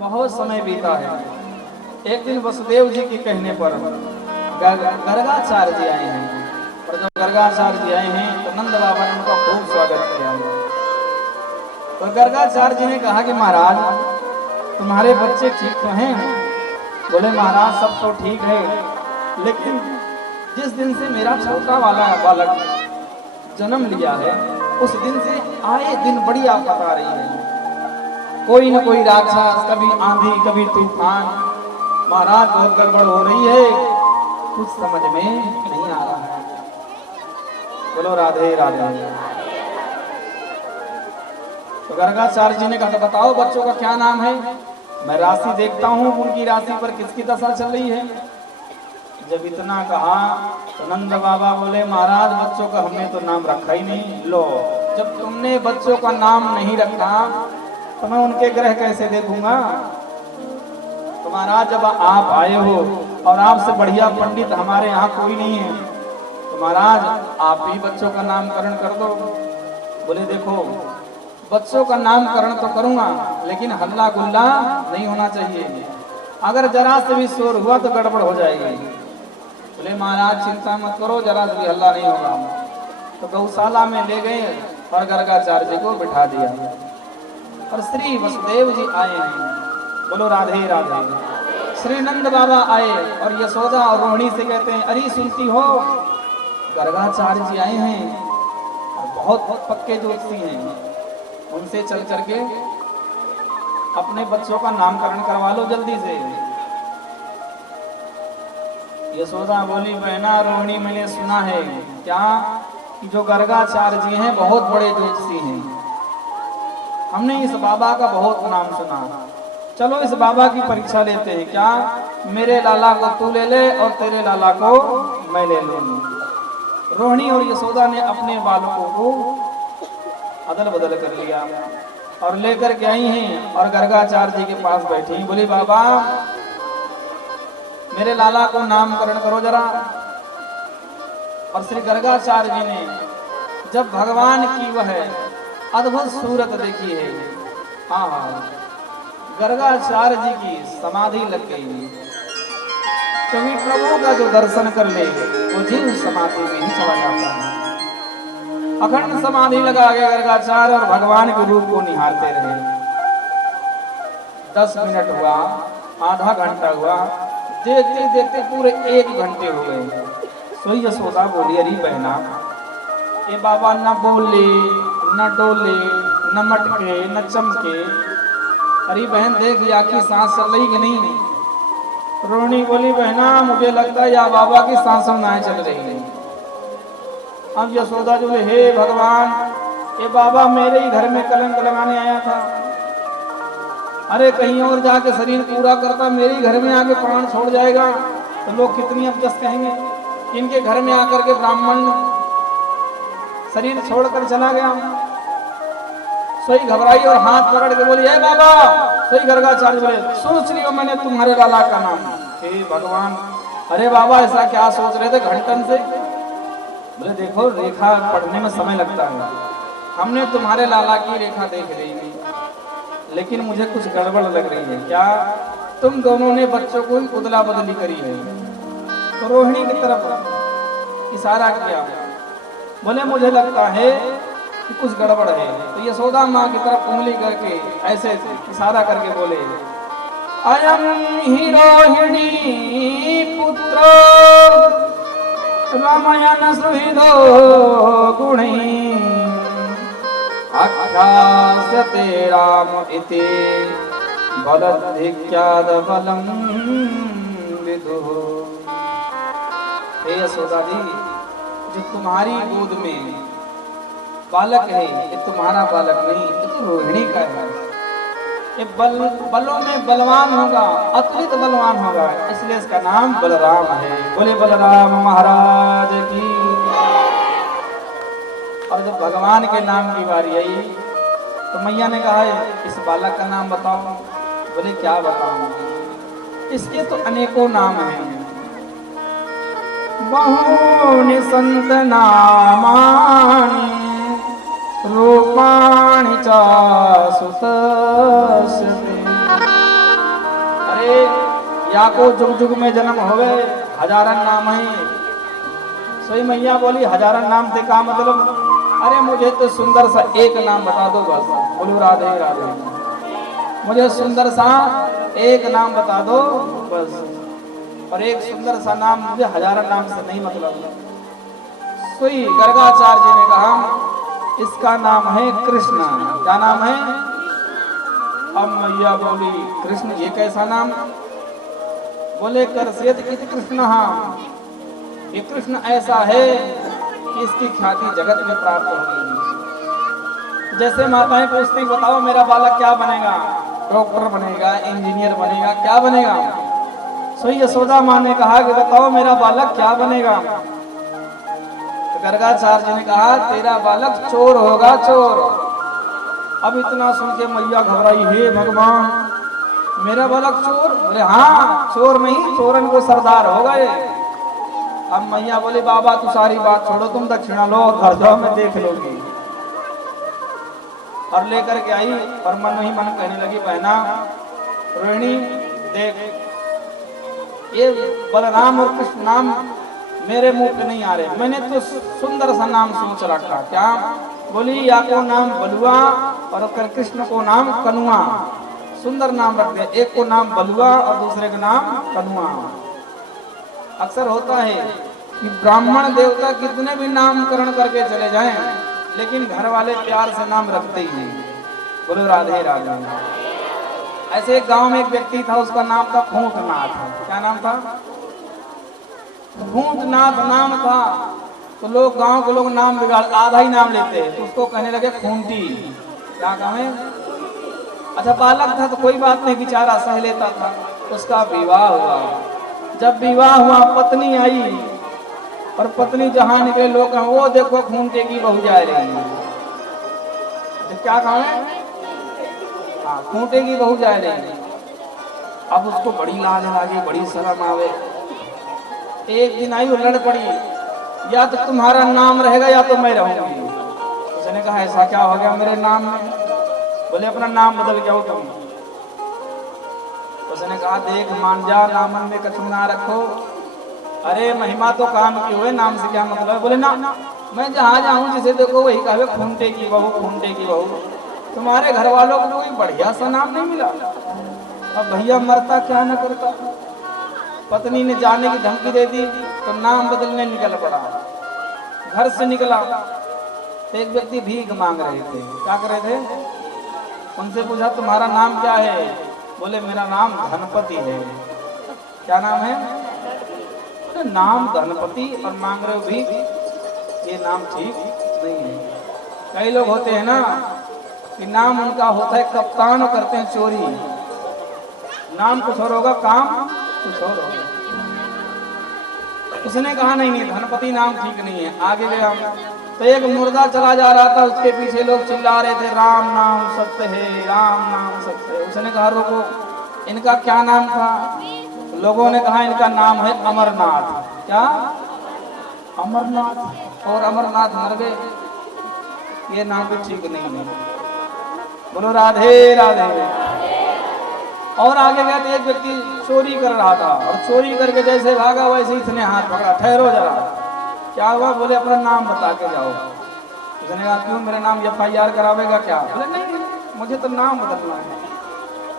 बहुत समय बीता है। एक दिन वसुदेव जी के कहने पर गर्गाचार्य जी आए हैं, और जब गर्गाचार्य जी आए हैं तो नंद बाबा ने उनका खूब स्वागत किया। तो गर्गाचार्य जी ने कहा कि महाराज तुम्हारे बच्चे ठीक तो हैं? बोले महाराज सब तो ठीक है, लेकिन जिस दिन से मेरा छोटा वाला बालक जन्म लिया है उस दिन से आए दिन बड़ी आफत आ रही है। कोई न कोई राक्षस, कभी आंधी कभी तूफान। महाराज बहुत गड़बड़ हो रही है, कुछ समझ में नहीं आ रहा है। बोलो राधे राधे। तो गर्गाचार्य जी ने कहा बताओ बच्चों का क्या नाम है, मैं राशि देखता हूँ उनकी राशि पर किसकी दशा चल रही है। जब इतना कहा तो नंद बाबा बोले महाराज बच्चों का हमने तो नाम रखा ही नहीं। लो जब तुमने बच्चों का नाम नहीं रखा तो मैं उनके ग्रह कैसे देखूंगा। तो महाराज जब आप आए हो और आपसे बढ़िया पंडित हमारे यहाँ कोई नहीं है, तो महाराज आप ही बच्चों का नामकरण कर दो। बोले देखो बच्चों का नामकरण तो करूंगा, लेकिन हल्ला गुल्ला नहीं होना चाहिए। अगर जरा से भी शोर हुआ तो गड़बड़ हो जाएगी। बोले महाराज चिंता मत करो, जरा से भी हल्ला नहीं होगा। तो गौशाला में ले गए और गर्गाचार्य जी को बिठा दिया, और श्री वसुदेव जी आए हैं। बोलो राधे राधे। श्री नंद बाबा आए और यशोदा और रोहिणी से कहते हैं अरे सुनती हो गर्गाचार्य जी आए हैं, और बहुत पक्के ज्योतिषी हैं, उनसे चल करके अपने बच्चों का नामकरण करवा लो जल्दी से। यशोदा बोली बहना रोहिणी मैंने सुना है क्या कि जो गर्गाचार्य जी हैं बहुत बड़े ज्योतिषी हैं, हमने इस बाबा का बहुत नाम सुना। चलो इस बाबा की परीक्षा लेते हैं, क्या मेरे लाला को तू ले ले और तेरे लाला को मैं ले लूंगी। रोहिणी और यशोदा ने अपने बालकों को अदल बदल कर लिया और लेकर के आई हैं और गर्गाचार्य जी के पास बैठी। बोली बाबा मेरे लाला को नामकरण करो जरा। और श्री गर्गाचार्य जी ने जब भगवान की वह अद्भुत सूरत देखी है, हाँ गर्गाचार्य जी की समाधि लग गई। क्योंकि प्रभु का जो दर्शन कर ले वो जीव समाधि में ही चला जाता है। अखंड समाधि लगा के गर्गाचार्य और भगवान के रूप को निहारते रहे। 10 मिनट हुआ, आधा घंटा हुआ, देखते देखते पूरे 1 घंटे हो गए। सोई यशोदा बोली अरे बहना ये बाबा न बोले न डोले न मटके न चमके, अरे बहन देख या की सांस चल रही कि नहीं। रोहिणी बोली बहना मुझे लगता है या बाबा की सांसों ना चल रही है। अब यशोदा जो बोले हे भगवान ये बाबा मेरे ही घर में कलंक लगाने आया था, अरे कहीं और जाके शरीर पूरा करता, मेरे ही घर में आके प्राण छोड़ जाएगा तो लोग कितनी अपजस कहेंगे। इनके घर में आकर के ब्राह्मण शरीर छोड़कर चला गया। सोई घबराई और हाथ पकड़ के बोली हे बाबा। सोई गर्गाचार्य बोले सोच लियो मैंने तुम्हारे लाला का नाम। हे भगवान, अरे बाबा ऐसा क्या सोच रहे थे घंटन से। बोले देखो रेखा पढ़ने में समय लगता है, हमने तुम्हारे लाला की रेखा देख रही है, लेकिन मुझे कुछ गड़बड़ लग रही है। क्या तुम दोनों ने बच्चों को उदला बदली करी है। तो रोहिणी की तरफ इशारा किया, बोले मुझे लगता है कि कुछ गड़बड़ है। तो यशोदा माँ की तरफ उंगली करके ऐसे इशारा करके बोले अयम ही रोहिणी पुत्र रामायण सुहृदो गुणी आख्यास्यते राम इति बलधिक्याद बलम विदुः। हे यशोदा जी जो तुम्हारी गोद में बालक है ये तुम्हारा बालक नहीं, ये तो रोहिणी का है। ये बलों में बलवान होगा, अतुलित बलवान होगा, इसलिए इसका नाम बलराम है। बोले बलराम महाराज की। और जब भगवान के नाम की बारी आई तो मैया ने कहा इस बालक का नाम बताओ। बोले क्या बताऊं, इसके तो अनेकों नाम हैं। बहूनि संत नामानि रूपाणि च सुतस्य या को जुग जुग में जन्म होवे हजारन नाम है। सोई मैया बोली हजारन नाम से का मतलब? अरे मुझे तो सुंदर सा एक नाम बता दो बस। बोलो राधे राधे, मुझे सुंदर सा एक नाम बता दो बस। और एक सुंदर सा नाम, मुझे हजारन नाम से नहीं मतलब। सोई गर्गाचार्य जी ने कहा इसका नाम है कृष्ण। क्या नाम है? अब मैया बोली कृष्ण ये कैसा नाम? बोले कर सेत कृष्ण, हाँ ये कृष्ण ऐसा है कि इसकी ख्याति जगत में प्राप्त होगी। जैसे माताएं पूछती बताओ मेरा बालक क्या बनेगा? डॉक्टर बनेगा, इंजीनियर बनेगा, क्या बनेगा? सो यशोदा माँ ने कहा कि बताओ मेरा बालक क्या बनेगा? तो गर्गाचार्य जी ने कहा तेरा बालक चोर होगा, चोर। अब इतना सुन के मैया घबराई, हे भगवान मेरा बालक चोर? बोले हाँ चोर नहीं, चोरन को सरदार हो गए। अब मैया बोले बाबा तू सारी बात छोड़ो, तुम दक्षिणा लो और घर जाओ, मैं देख लूंगी। और लेकर के आई और मन ही मन कहने लगी बहना रोहिणी देख ये बलराम और कृष्ण नाम मेरे मुंह पे नहीं आ रहे, मैंने तो सुंदर सा नाम सोच रखा। क्या? बोली या को नाम बलुआ और कृष्ण को नाम कनुआ। सुंदर नाम रख दिया, एक को नाम बलुआ और दूसरे का नाम कनुआ। अक्सर होता है कि ब्राह्मण देवता कितने भी नामकरण करके चले जाएं, लेकिन घर वाले प्यार से नाम रखते ही नहीं। बोलो राधे राधे। ऐसे एक गांव में एक व्यक्ति था, उसका नाम था फूंटनाथ। क्या नाम था? फूंटनाथ नाम था। तो लोग गांव के लोग नाम बिगाड़ आधा ही नाम लेते, तो उसको कहने लगे खूंटी। क्या काम है? अच्छा बालक था तो कोई बात नहीं, बेचारा सह लेता था। उसका विवाह हुआ। जब विवाह हुआ पत्नी आई और पत्नी जहां निकले लोग कहें वो देखो खूंटे की बहू जा रही है। तो क्या काम है? हाँ खूंटे की बहू जा रही है। अब उसको बड़ी लाज लगी, बड़ी शर्म आवे। एक दिन आई वो लड़ पड़ी, या तो तुम्हारा नाम रहेगा या तो मैं रहूंगी। उसने कहा ऐसा क्या हो गया मेरे नाम में? बोले अपना नाम बदल के आओ तुम। उसने कहा देख मान जा, नामन में कछु ना रखो। अरे महिमा तो काम की हुए, नाम से क्या मतलब? बोले ना मैं जहाँ जाऊँ जिसे देखो वही कहे खूंटे की बहू, खूंटे की बहू। तुम्हारे घर वालों को कोई बढ़िया सा नाम नहीं मिला? अब भैया मरता क्या न करता। पत्नी ने जाने की धमकी दे दी तो नाम बदलने निकल पड़ा। घर से निकला तो एक व्यक्ति भीख मांग रहे थे। क्या कर रहे थे? उनसे पूछा तुम्हारा नाम क्या है? बोले मेरा नाम धनपति है। क्या नाम है? बोले नाम धनपति और मांग रहे हो भीख, ये नाम ठीक नहीं है। कई लोग होते हैं ना कि नाम उनका होता है कप्तान और करते हैं चोरी। नाम कुछ और होगा, काम कुछ और होगा। उसने कहा नहीं नहीं धनपति नाम ठीक नहीं है। आगे गया तो एक मुर्दा चला जा रहा था, उसके पीछे लोग चिल्ला रहे थे राम नाम सत्य है, राम नाम सत्य है। उसने कहा रुको इनका क्या नाम था? लोगों ने कहा इनका नाम है अमरनाथ। क्या? अमरनाथ। और अमरनाथ मर गए, ये नाम भी ठीक नहीं है। बोलो राधे राधे। और आगे गया तो एक व्यक्ति चोरी कर रहा था और चोरी करके जैसे भागा वैसे इसने हाथ पकड़ा, ठहरो जरा। क्या हुआ? बोले अपना नाम बता के जाओ। उसने कहा क्यों मेरे नाम FIR करावेगा क्या? बोले नहीं मुझे तो नाम बदलना है।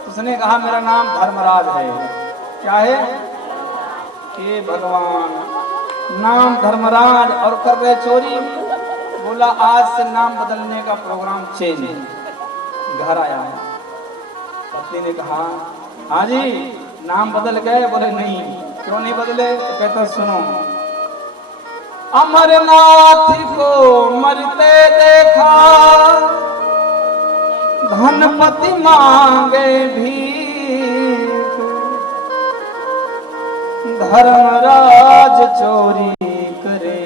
उसने कहा मेरा नाम धर्मराज है। क्या है? हे भगवान नाम धर्मराज और कर रहे चोरी। बोला आज से नाम बदलने का प्रोग्राम चेंज। घर आया, पत्नी ने कहा हाँ जी नाम बदल गए? बोले नहीं। क्यों नहीं बदले? तो कहता सुनो अमरनाथ को मरते देखा, धनपति मांगे भीख, धर्मराज चोरी करे,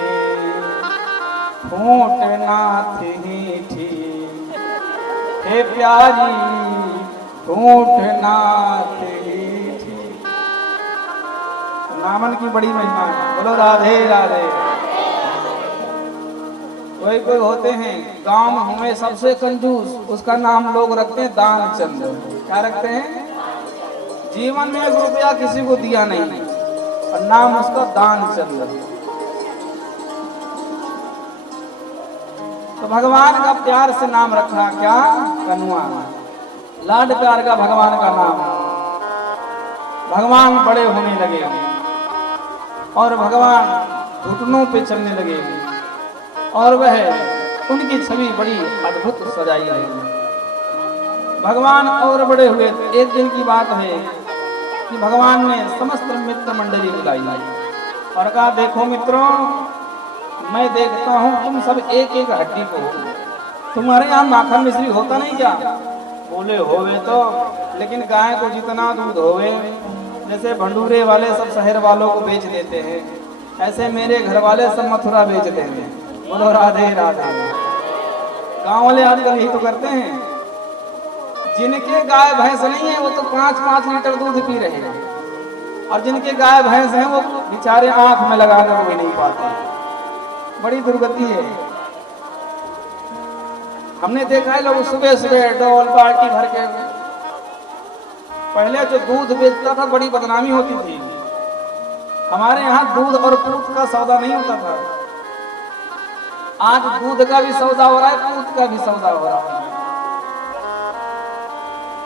फूंटनाथ ही ठीक। हे प्यारी फूंटनाथ ही ठीक। नामन की बड़ी महिमा है। बोलो राधे राधे। कोई कोई होते हैं गांव में हुए सबसे कंजूस, उसका नाम लोग रखते हैं दानचंद। क्या रखते हैं? जीवन में 1 रुपया किसी को दिया नहीं और नाम उसका दान चंद। तो भगवान का प्यार से नाम रखा क्या? कनुआ। लाड प्यार का भगवान का नाम। भगवान बड़े होने लगे और भगवान घुटनों पे चलने लगे और वह उनकी छवि बड़ी अद्भुत सजाई रही। भगवान और बड़े हुए। एक दिन की बात है कि भगवान ने समस्त मित्र मंडली बुलाई और कहा, देखो मित्रों, मैं देखता हूं तुम सब एक एक हड्डी को, तुम्हारे यहाँ माखन मिश्री होता नहीं क्या? बोले होवे तो, लेकिन गाय को जितना दूध होवे, जैसे भंडूरे वाले सब शहर वालों को बेच देते हैं, ऐसे मेरे घर वाले सब मथुरा बेचते हैं। बोलो राधे राधे। गांव वाले आजकल यही तो करते हैं। जिनके गाय भैंस नहीं है वो तो 5-5 लीटर दूध पी रहे हैं और जिनके गाय भैंस हैं वो बेचारे आंख में लगाकर भी नहीं पाते। बड़ी दुर्गति है। हमने देखा है लोग सुबह सुबह डोल बाल्टी भर के, पहले जो दूध बेचता था बड़ी बदनामी होती थी। हमारे यहाँ दूध और पूत का सौदा नहीं होता था। आज दूध का भी सौदा हो रहा है, पूत का भी सौदा हो रहा है।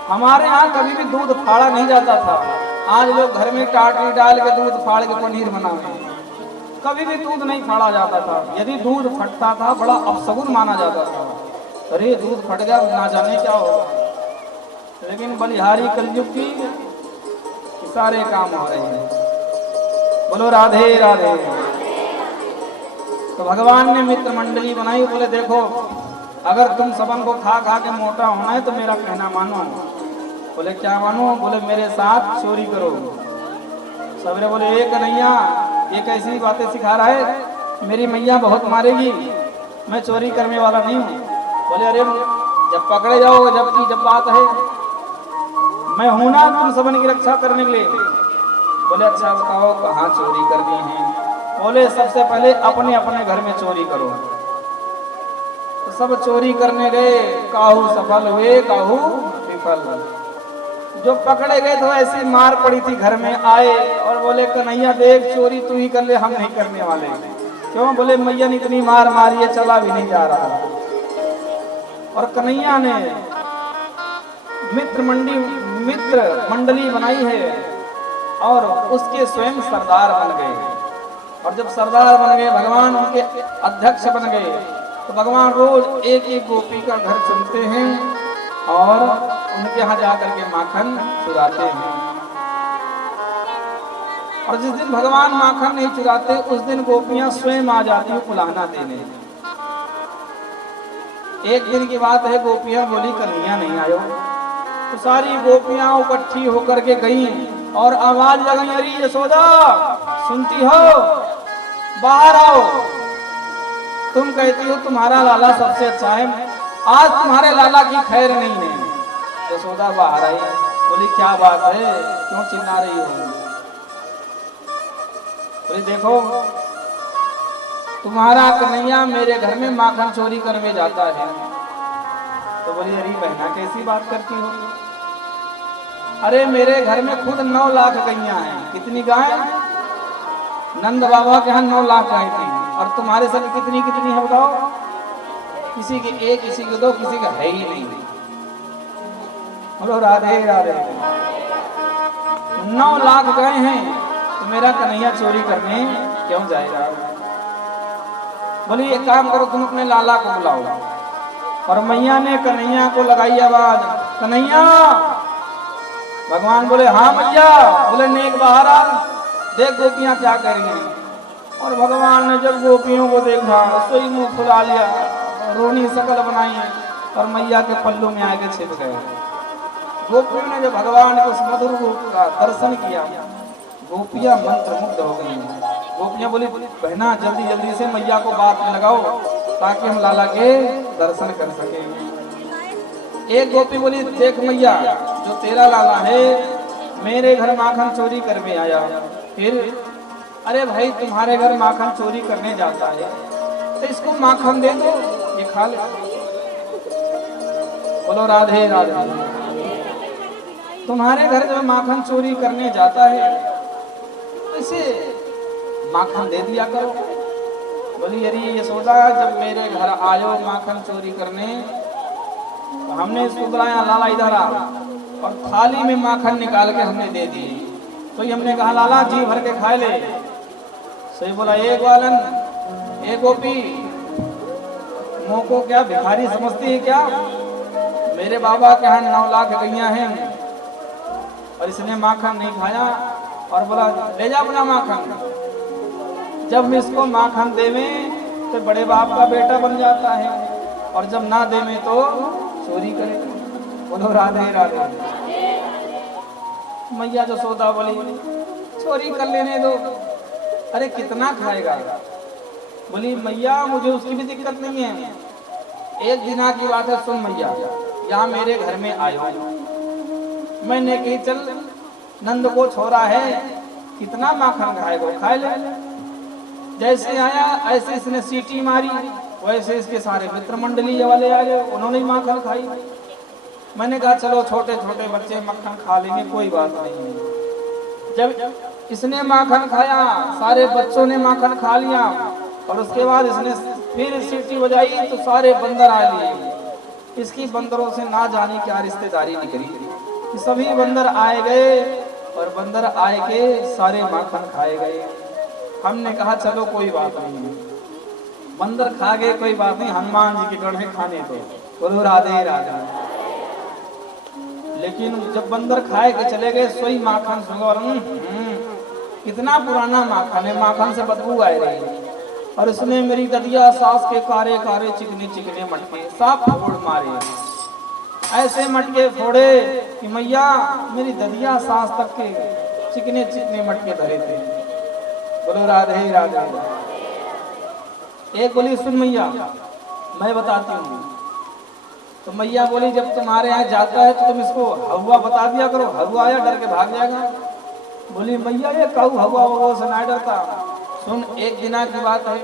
हमारे यहाँ कभी भी दूध फाड़ा नहीं जाता था। आज लोग घर में टाटरी डाल के दूध फाड़ के पनीर बनाते हैं। कभी भी दूध नहीं फाड़ा जाता था। यदि दूध फटता था बड़ा अपशगुन माना जाता था। अरे दूध फट गया, ना जाने क्या होगा। लेकिन बलिहारी कलयुग की सारे काम हो रहे हैं। बोलो राधे राधे। तो भगवान ने मित्र मंडली बनाई। बोले देखो, अगर तुम सबन को खा खा के मोटा होना है तो मेरा कहना मानो। बोले क्या मानो? बोले मेरे साथ चोरी करो। सबरे बोले एक कन्हैया, ये कैसी बातें सिखा रहा है? मेरी मैया बहुत मारेगी, मैं चोरी करने वाला नहीं हूँ। बोले अरे जब पकड़े जाओ, जब बात है, मैं हूं ना तुम सबन की रक्षा करने के लिए। बोले अच्छा बताओ कहाँ चोरी करनी है? बोले सबसे पहले अपने अपने घर में चोरी करो। तो सब चोरी करने गए, काहू सफल हुए काहू विफल। जो पकड़े गए तो ऐसी मार पड़ी थी, घर में आए और बोले कन्हैया देख चोरी तू ही कर ले, हम नहीं करने वाले। क्यों? बोले मैया ने इतनी मार मारी है, चला भी नहीं जा रहा। और कन्हैया ने मित्र मंडली बनाई है और उसके स्वयं सरदार बन गए। और जब सरदार बन गए, भगवान उनके अध्यक्ष बन गए, तो भगवान रोज एक एक गोपी का घर चुनते हैं और उनके यहाँ जाकर के माखन चुराते हैं। और जिस दिन भगवान माखन नहीं चुराते उस दिन गोपियां स्वयं आ जाती हैं उलाहना देने। एक दिन की बात है, गोपियां बोली कन्हैया नहीं आयो। तो सारी गोपियां इकट्ठी होकर के गई और आवाज लगाई, अरे यशोदा सुनती हो, बाहर आओ। तुम कहती हो तुम्हारा लाला सबसे अच्छा है, आज तुम्हारे लाला की खैर नहीं है। यशोदा बाहर आई, बोली क्या बात है, क्यों चिल्ला रही हो? बोली देखो तुम्हारा कन्हैया मेरे घर में माखन चोरी करने जाता है। तो बोली अरे बहना कैसी बात करती हो? अरे मेरे घर में खुद 9 लाख गैया हैं। कितनी गाय? नंद बाबा के यहाँ 9 लाख गाय थी। और तुम्हारे संग कितनी कितनी है बताओ? किसी की 1, किसी की 2, किसी का है ही नहीं। बोलो राधे राधे। 9 लाख गाय हैं तो मेरा कन्हैया चोरी करने क्यों जाएगा? बोली एक काम करो, तुम अपने लाला को बुलाओ। और मैया ने कन्हैया को लगाई आवाज, कन्हैया। भगवान बोले हाँ मैया। बोले नेक बाहर आ, देख गोपियां क्या कर रही हैं। और भगवान ने जब गोपियों को देखा सोई मुंह फुला लिया, रोनी शकल बनाई और मैया के पल्लू में आगे छिप गए। गोपियों ने जब भगवान के उस मधुर रूप का दर्शन किया, गोपियां मंत्रमुग्ध हो गई। गोपियां बोली बहना जल्दी जल्दी से मैया को बात में लगाओ ताकि हम लाला के दर्शन कर सकें। एक गोपी बोली देख मैया, जो तेरा लाला है मेरे घर माखन चोरी करने आया। फिर अरे भाई तुम्हारे घर माखन चोरी करने जाता है तो इसको माखन दे दो, ये खा ले। बोलो राधे राधे। तुम्हारे घर जब माखन चोरी करने जाता है तो इसे माखन दे दिया करो। बोली अरे यशोदा, जब मेरे घर आयो माखन चोरी करने तो हमने इसको बुलाया, लाला इधर आ, और थाली में माखन निकाल के हमने दे दी। तो ये हमने कहा लाला जी भर के खाए ले। सही बोला, एक ग्वालन एक गोपी, मुँह को क्या भिखारी समझती है क्या? मेरे बाबा के यहाँ 9 लाख गैया हैं और इसने माखन नहीं खाया और बोला ले जा अपना माखन। जब हम इसको माखन देवे तो बड़े बाप का बेटा बन जाता है और जब ना देवे तो चोरी करे। बोलो राधे राधे। मैया यशोदा बोली चोरी कर लेने दो, अरे कितना खाएगा? बोली मैया मुझे उसकी भी दिक्कत नहीं है, एक दिना की बात है, सुन मैया, यहाँ मेरे घर में आयो, मैंने कही चल नंद को छोरा है, कितना माखन खाएगा, खाए ले। जैसे आया ऐसे इसने सीटी मारी, वैसे इसके सारे मित्र मंडली वाले आ गए, उन्होंने माखन खाई। मैंने कहा चलो छोटे छोटे बच्चे मक्खन खा लेंगे, कोई बात नहीं है। जब इसने माखन खाया, सारे बच्चों ने माखन खा लिया और उसके बाद इसने फिर सीटी बजाई तो सारे बंदर आ लिए। इसकी बंदरों से ना जाने क्या रिश्तेदारी निकली। सभी बंदर आए गए और बंदर आए के सारे माखन खाए गए। हमने कहा चलो कोई बात नहीं, बंदर खा गए कोई बात नहीं, हनुमान जी के गढ़ में खाने दो। बोलो राधे राधे। लेकिन जब बंदर खाए के चले गए, सोई माखन सुन, कितना पुराना माखन है, माखन से बदबू आ रही है। और उसने मेरी ददिया सास के कारे कारे चिकने चिकने मटके सब फोड़ मारे, ऐसे मटके फोड़े कि मैया मेरी ददिया सास तक के चिकने चिकने मटके धरे थे। बोलो राधे राधे। एक बोली सुन मैया मैं बताती हूँ। तो मैया बोली जब तुम्हारे यहाँ जाता है तो तुम इसको हवा बता दिया करो, हवा आया डर के भाग जाएगा। बोली मैया ये कहू हवा वो से ना डरता। सुन, एक दिना की बात है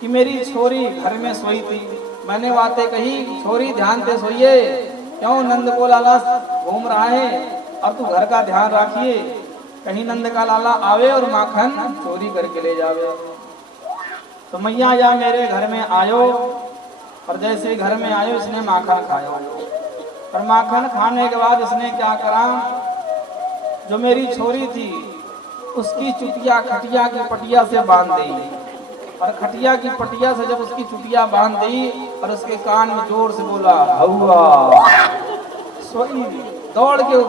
कि मेरी छोरी घर में सोई थी, मैंने बातें कही, छोरी ध्यान से सोइए, क्यों नंद को लाला घूम रहा है और तू घर का ध्यान रखिए, कहीं नंद का लाला आवे और माखन चोरी करके ले जावे। तो मैया या मेरे घर में आयो और जैसे घर में आयो इसने माखन खायो और माखन खाने के बाद इसने क्या करा, जो मेरी छोरी थी उसकी चुटिया खटिया की पटिया से बांध दी और खटिया की पटिया से जब उसकी चुटिया बांध दी और उसके कान में जोर से बोला हवा, सोई दौड़ के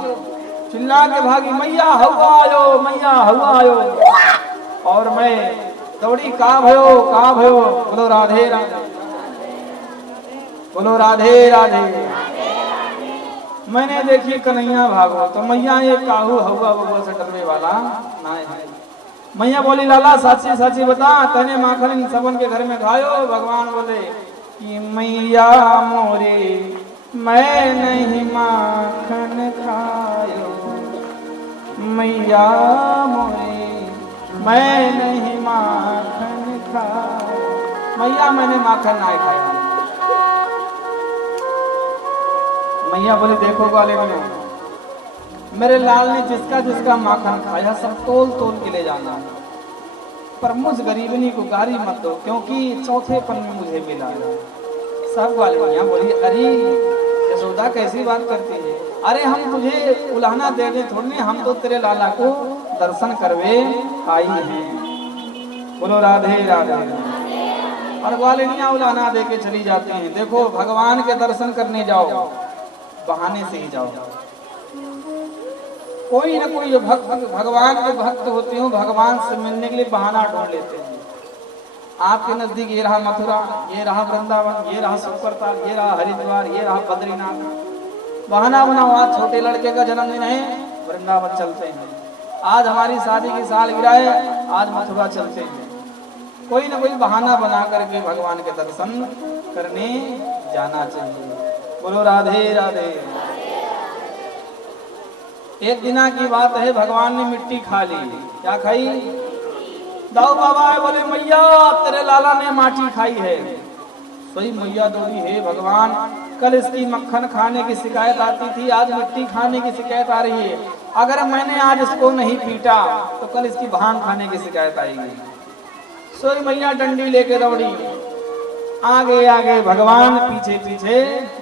चिल्ला के भागी मैया हवा आयो, मैया हवा आयो। और मैं दौड़ी का भयो। बोलो राधे राधे, बोलो राधे राधे। मैंने देखी कन्हैया भागो, तो मैया ये काहू हवा बबुआ से डरने वाला ना है। मैया बोली लाला साची साची बता, तने माखन इन सबन के घर में खायो? भगवान बोले कि मैया मोरे मैं नहीं माखन खायो, मैया मोरे मैं नहीं माखन खायो, मैया मैंने माखन ना खाया। मैया बोले देखो वाले बनो, मेरे लाल ने जिसका जिसका माखन खाया सब तोल तोल के ले जाना, पर मुझ गरीबनी को गारी मत दो क्योंकि चौथे पन में मुझे मिला है। सब वाले मैया बोली अरे यशोदा कैसी बात करती है, अरे हम तुझे उलाहना देने थोड़ी, हम तो तेरे लाला को दर्शन करवे आई हैं। बोलो राधे राधे। और ग्वालिनियां उलाहना दे के चली जाती हैं। देखो भगवान के दर्शन करने जाओ बहाने से ही जाओ, कोई ना कोई जो भगवान के भक्त होते हो भगवान से मिलने के लिए बहाना ढूंढ लेते हैं। आपके नजदीक ये रहा मथुरा, ये रहा वृंदावन, ये रहा सुकरताल, ये रहा हरिद्वार, ये रहा बद्रीनाथ। बहाना बनाओ, आज छोटे लड़के का जन्मदिन है वृंदावन चलते हैं, आज हमारी शादी की सालगिरह है आज मथुरा चलते हैं। कोई ना कोई बहाना बना करके भगवान के दर्शन करने जाना चाहिए। बोलो राधे राधे। एक दिना की बात है, भगवान ने मिट्टी खा ली। क्या खाई? दाऊ बाबा है, बोले मैया तेरे लाला ने माटी खाई है। सोई मैया दौड़ी, हे भगवान, कल इसकी मक्खन खाने की शिकायत आती थी, आज मिट्टी खाने की शिकायत आ रही है। अगर मैंने आज इसको नहीं पीटा तो कल इसकी भांग खाने की शिकायत आएगी। सोई मैया डंडी लेके दौड़ी, आगे आगे भगवान, पीछे पीछे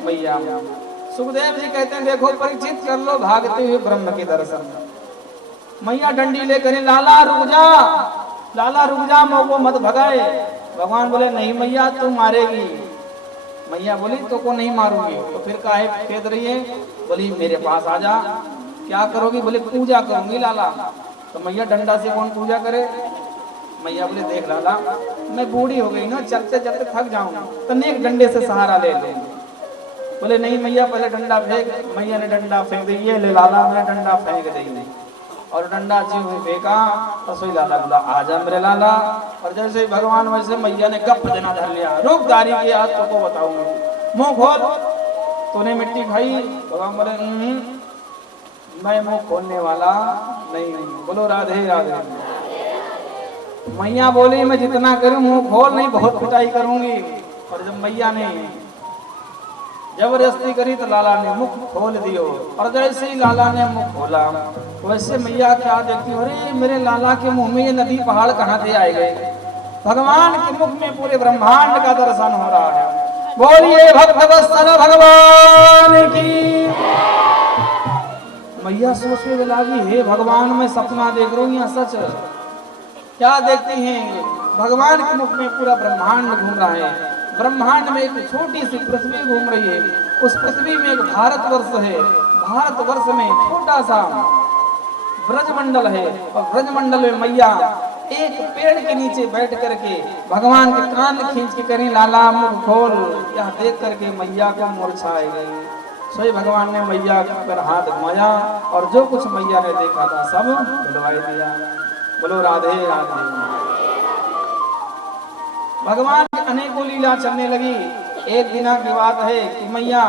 मैया। सुखदेव जी कहते हैं देखो परीक्षित कर लो भागते हुए ब्रह्म के दर्शन। मैया डंडी लेकर, लाला रुक जा, लाला रुक जा, मोको मत भगाए। भगवान बोले नहीं मैया तू मारेगी। मैया बोली तो को नहीं मारूंगी, तो फिर काहे खेद रही है? बोली मेरे पास आ जा। क्या करोगी? बोले पूजा करूंगी लाला। तो मैया डंडा से कौन पूजा करे? मैया बोले देख लाला, मैं बूढ़ी हो गई ना, चलते चलते थक जाऊंगा, तो नेक डंडे से सहारा ले ले। बोले नहीं मैया पहले डंडा फेंक। मैया ने डंडा फेंक दी, ये ले लाला, मैं डंडा फेंक दी और डंडा जीव में फेंका। तो सोई लाला बोला आजा मेरे लाला। और जैसे भगवान वैसे मैया ने गप देना धर लिया, रुक दारी के आज तो बताऊंगा, मुंह खोल। तूने मिट्टी खाई? भगवान बोले मैं मुंह खोलने वाला नहीं। बोलो राधे राधे। मैया बोली मैं जितना करूं मुंह खोल, नहीं बहुत पिटाई करूंगी। और जब मैया ने जबरदस्ती करी तो लाला ने मुख खोल दियो। और जैसे ही लाला ने मुख खोला वैसे मैया क्या देखती, अरे मेरे लाला के मुंह में ये नदी पहाड़ कहाँ से आए गए? भगवान के मुख में पूरे ब्रह्मांड का दर्शन हो रहा है। बोलिए भक्तवत्सल भगवान की। मैया सोचने लगी हे भगवान मैं सपना देख रही हूँ या सच? क्या देखती हैं? भगवान के मुख में पूरा ब्रह्मांड घूम रहा है। ब्रह्मांड में एक छोटी सी पृथ्वी घूम रही है। उस पृथ्वी में एक भारतवर्ष है। भारतवर्ष में छोटा सा ब्रजमंडल है। और ब्रजमंडल में मैया एक पेड़ के नीचे बैठ करके भगवान के कान खींच के करें लाला मुंह खोल। यह देख करके मैया को मूर्छा आई गई। सोई भगवान ने मैया पर हाथ घुमाया और जो कुछ मैया ने देखा था सब भुलवाई दिया। बोलो राधे राधे। भगवान की अनेकों लीला चलने लगी। एक दिन की बात है कि मैया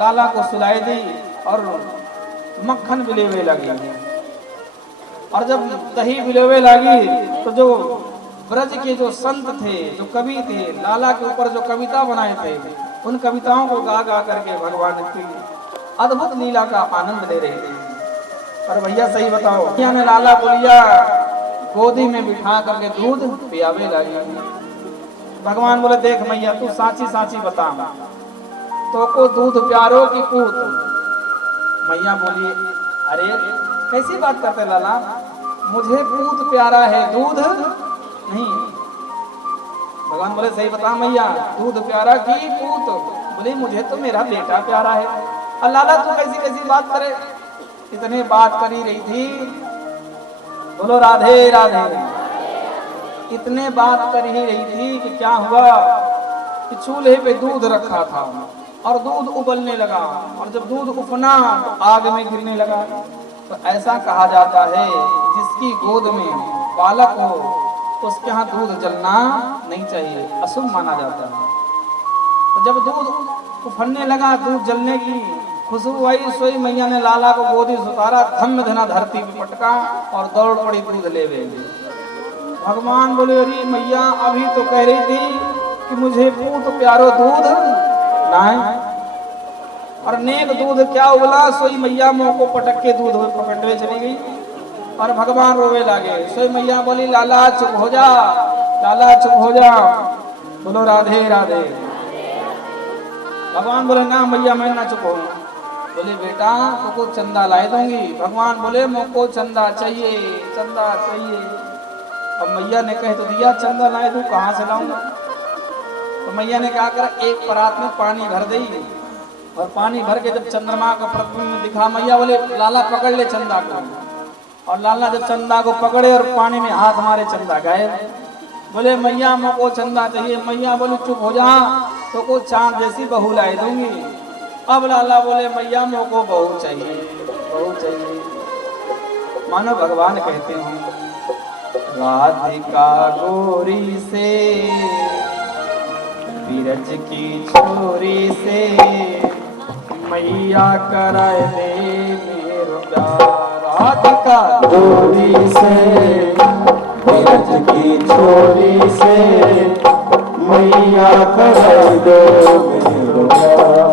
लाला को सुलाई दी और मक्खन बिलेवे लगी। और जब दही बिलेवे लगी तो जो ब्रज के जो संत थे, जो कवि थे, लाला के ऊपर जो कविता बनाए थे, उन कविताओं को गा गा करके भगवान की अद्भुत लीला का आनंद ले रहे थे। और भैया सही बताओ, मैया ने लाला को लिया, गोदी में बिठा करके दूध पियावे लगी। भगवान बोले देख मैया तू साची साची बता, तो को दूध प्यारो की पूत? मैया बोली अरे कैसी बात करते लाला, मुझे पूत प्यारा है दूध नहीं। भगवान बोले सही बता मैया, दूध प्यारा की पूत? बोले मुझे तो मेरा बेटा प्यारा है। और लाला तू कैसी कैसी बात करे? इतने बात करी रही थी। बोलो राधे राधे। इतने बात कर ही रही थी कि क्या हुआ कि चूल्हे पे दूध रखा था और दूध उबलने लगा। और जब दूध उफना तो आग में गिरने लगा। तो ऐसा कहा जाता है जिसकी गोद में बालक हो उसके यहाँ दूध जलना नहीं चाहिए, अशुभ माना जाता है। तो जब दूध उफनने लगा, दूध जलने की खुशबू आई, सोई मैया ने लाला को गोदी से उतारा, धम्म धना धरती पे पटका और दौड़ पड़ी दूध ले गई। भगवान बोले अरे मैया अभी तो कह रही थी कि मुझे पूत प्यारो दूध नहीं, और नेक दूध क्या उबला। सोई मैया मुंह को पटक के दूध पकड़ने चली गई और भगवान रोवे लगे। सोई मैया बोली लाला चुप हो जा, लाला चुप हो जा। बोलो राधे राधे। भगवान बोले ना मैया मैं ना चुप हूँ। बोले बेटा तुमको चंदा लाए दूंगी। भगवान बोले मुझको चंदा चाहिए, चंदा चाहिए। अब मैया ने कह तो दिया चंदा लाए दूं, कहाँ से लाऊंगा? तो मैया ने क्या करा, एक परात में पानी भर दी और पानी भर के जब चंद्रमा का प्रतिबिंब दिखा, मैया बोले लाला पकड़ ले चंदा को। और लाला जब चंदा को पकड़े और पानी में हाथ मारे, चंदा गायब। बोले मैया मुझको चंदा चाहिए। मैया बोले चुप हो जा, तो को चांद जैसी बहू लाई दूंगी। अब लाला बोले मैया मुझको बहू चाहिए, बहू चाहिए। मानो भगवान कहते हैं राधिका गोरी से बिरज की छोरी से मैया कराए दे मेरो प्यार। राधिका गोरी से बिरज की छोरी से मैया कर दो मेरो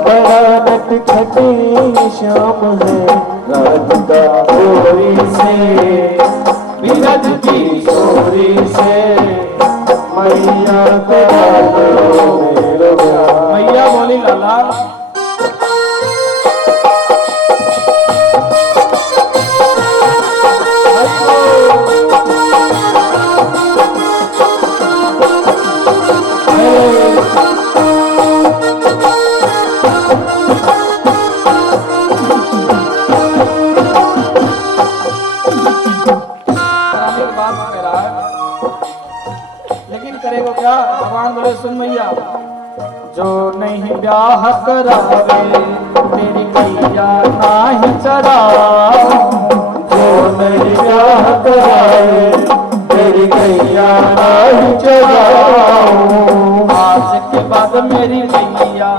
बड़ा नटखटी श्याम है रात का गोरी से बिरज की चोरी से मैया कर दो मेरो मैया बोली लाला क्या भगवान बोले सुन मैया जो नहीं ब्याह करावे तेरी कैया नाही चढ़ाओ जो नहीं ब्याह करावे तेरी कैया नाही चढ़ाओ आज के बाद मेरी मैया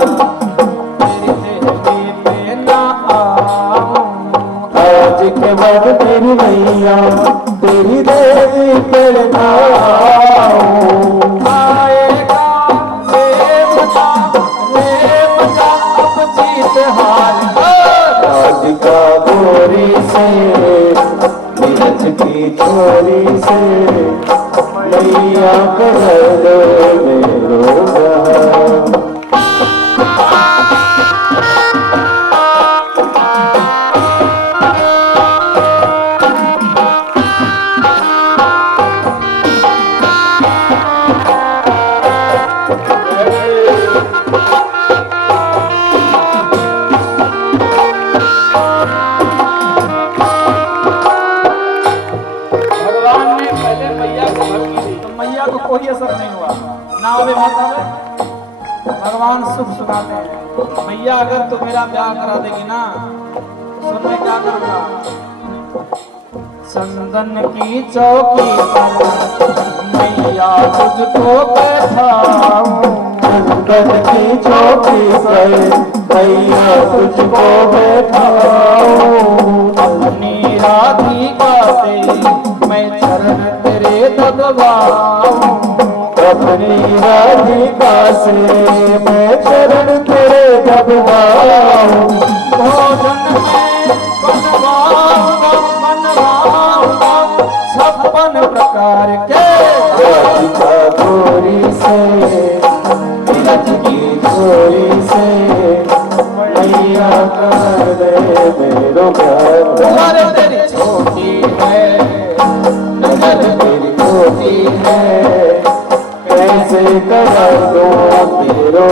तेरी देहली पे ना आओ आज के बाद तेरी मैया तेरी देवी पे ना आओ राधिका गोरी से बिरज की छोरी से मैया कर दो मेरो कोई असर नहीं हुआ ना आवे मत आवे भगवान सुख सुनाते हैं मैया अगर तू मेरा ब्याह करा देगी ना तो सुन मैं क्या करूंगा चंदन की चौकी पर मैया तुझको बैठाऊं चंदन की चौकी पर मैया तुझको बैठाऊं अपनी राधिका से मैं चरण तेरे दबाऊं अपनी राधिका से मैं चरण तेरे दबाऊं भोजन में बनवाऊंगा 56 प्रकार के राधिका गोरी से बिरज की छोरी से मैया कर दे मेरो तुम्हारे तेरी छोटी है नजर तेरी छोटी है कैसे कर दो तेरो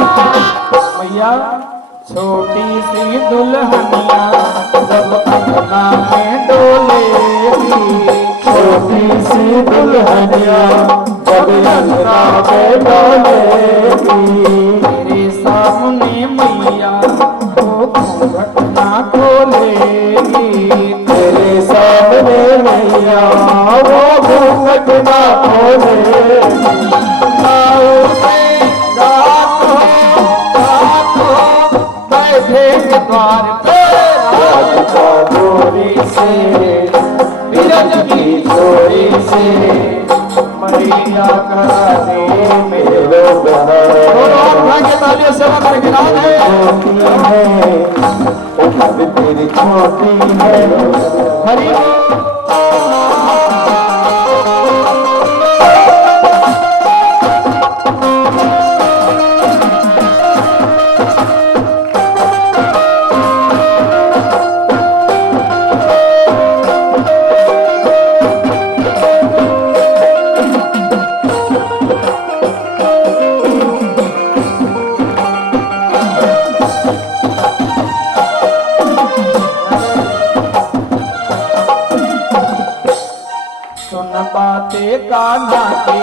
मैया छोटी सी दुल्हनिया जब अंगना में डोलेगी छोटी सी दुल्हनिया जब अंगना में डोलेगी तेरे सामने मैया वो घटना खोलेगी तेरे सामने मैया वो घटना खोलेगी द्वार पे राधिका गोरी से बिरज की छोरी से मैया करा दे मेरो तालियों सेवा करके छोटी है ओ तेरी छोटी है हरि नाचे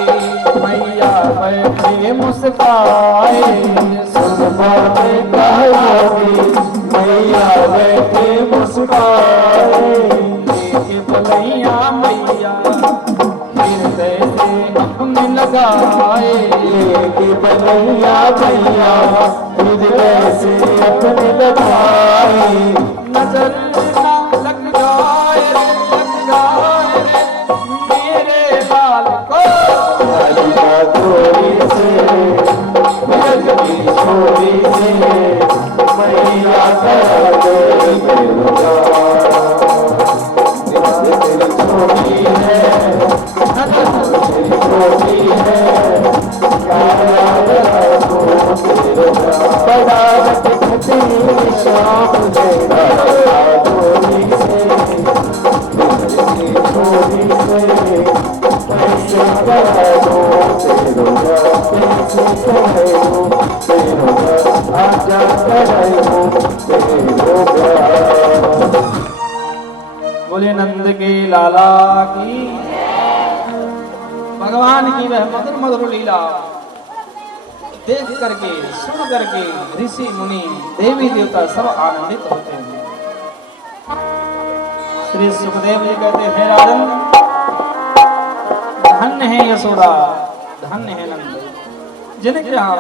मैया बैठे मुस्काए, सुरमा में कहोगी मैया बैठे मुस्काए, लेके बलैया मैया हृदय से अपने लगाए, लेके बनैया भैया हृदय से अपने लगाए, नजर ना लग जाए रे मेरे लाल को, राधिका चोरी से ब्रज की छोरी से मैया कर दे मेरा, तेरी छोरी है तेरी छोरी है बड़ा रखती शाम देगा चोरी से छोरी से कैसे कह दो तेरोगा, कैसे कह दो तेरोगा, आजा कह दो तेरोगा। बोले नंद के लाला की, भगवान की वह मधुर मधुर लीला देख करके सुन करके ऋषि मुनि देवी देवता सब आनंदित होते हैं। श्री सुखदेव जी कहते हैं राजन, धन्य है यशोदा, धन्य है नंद, जिनके यहाँ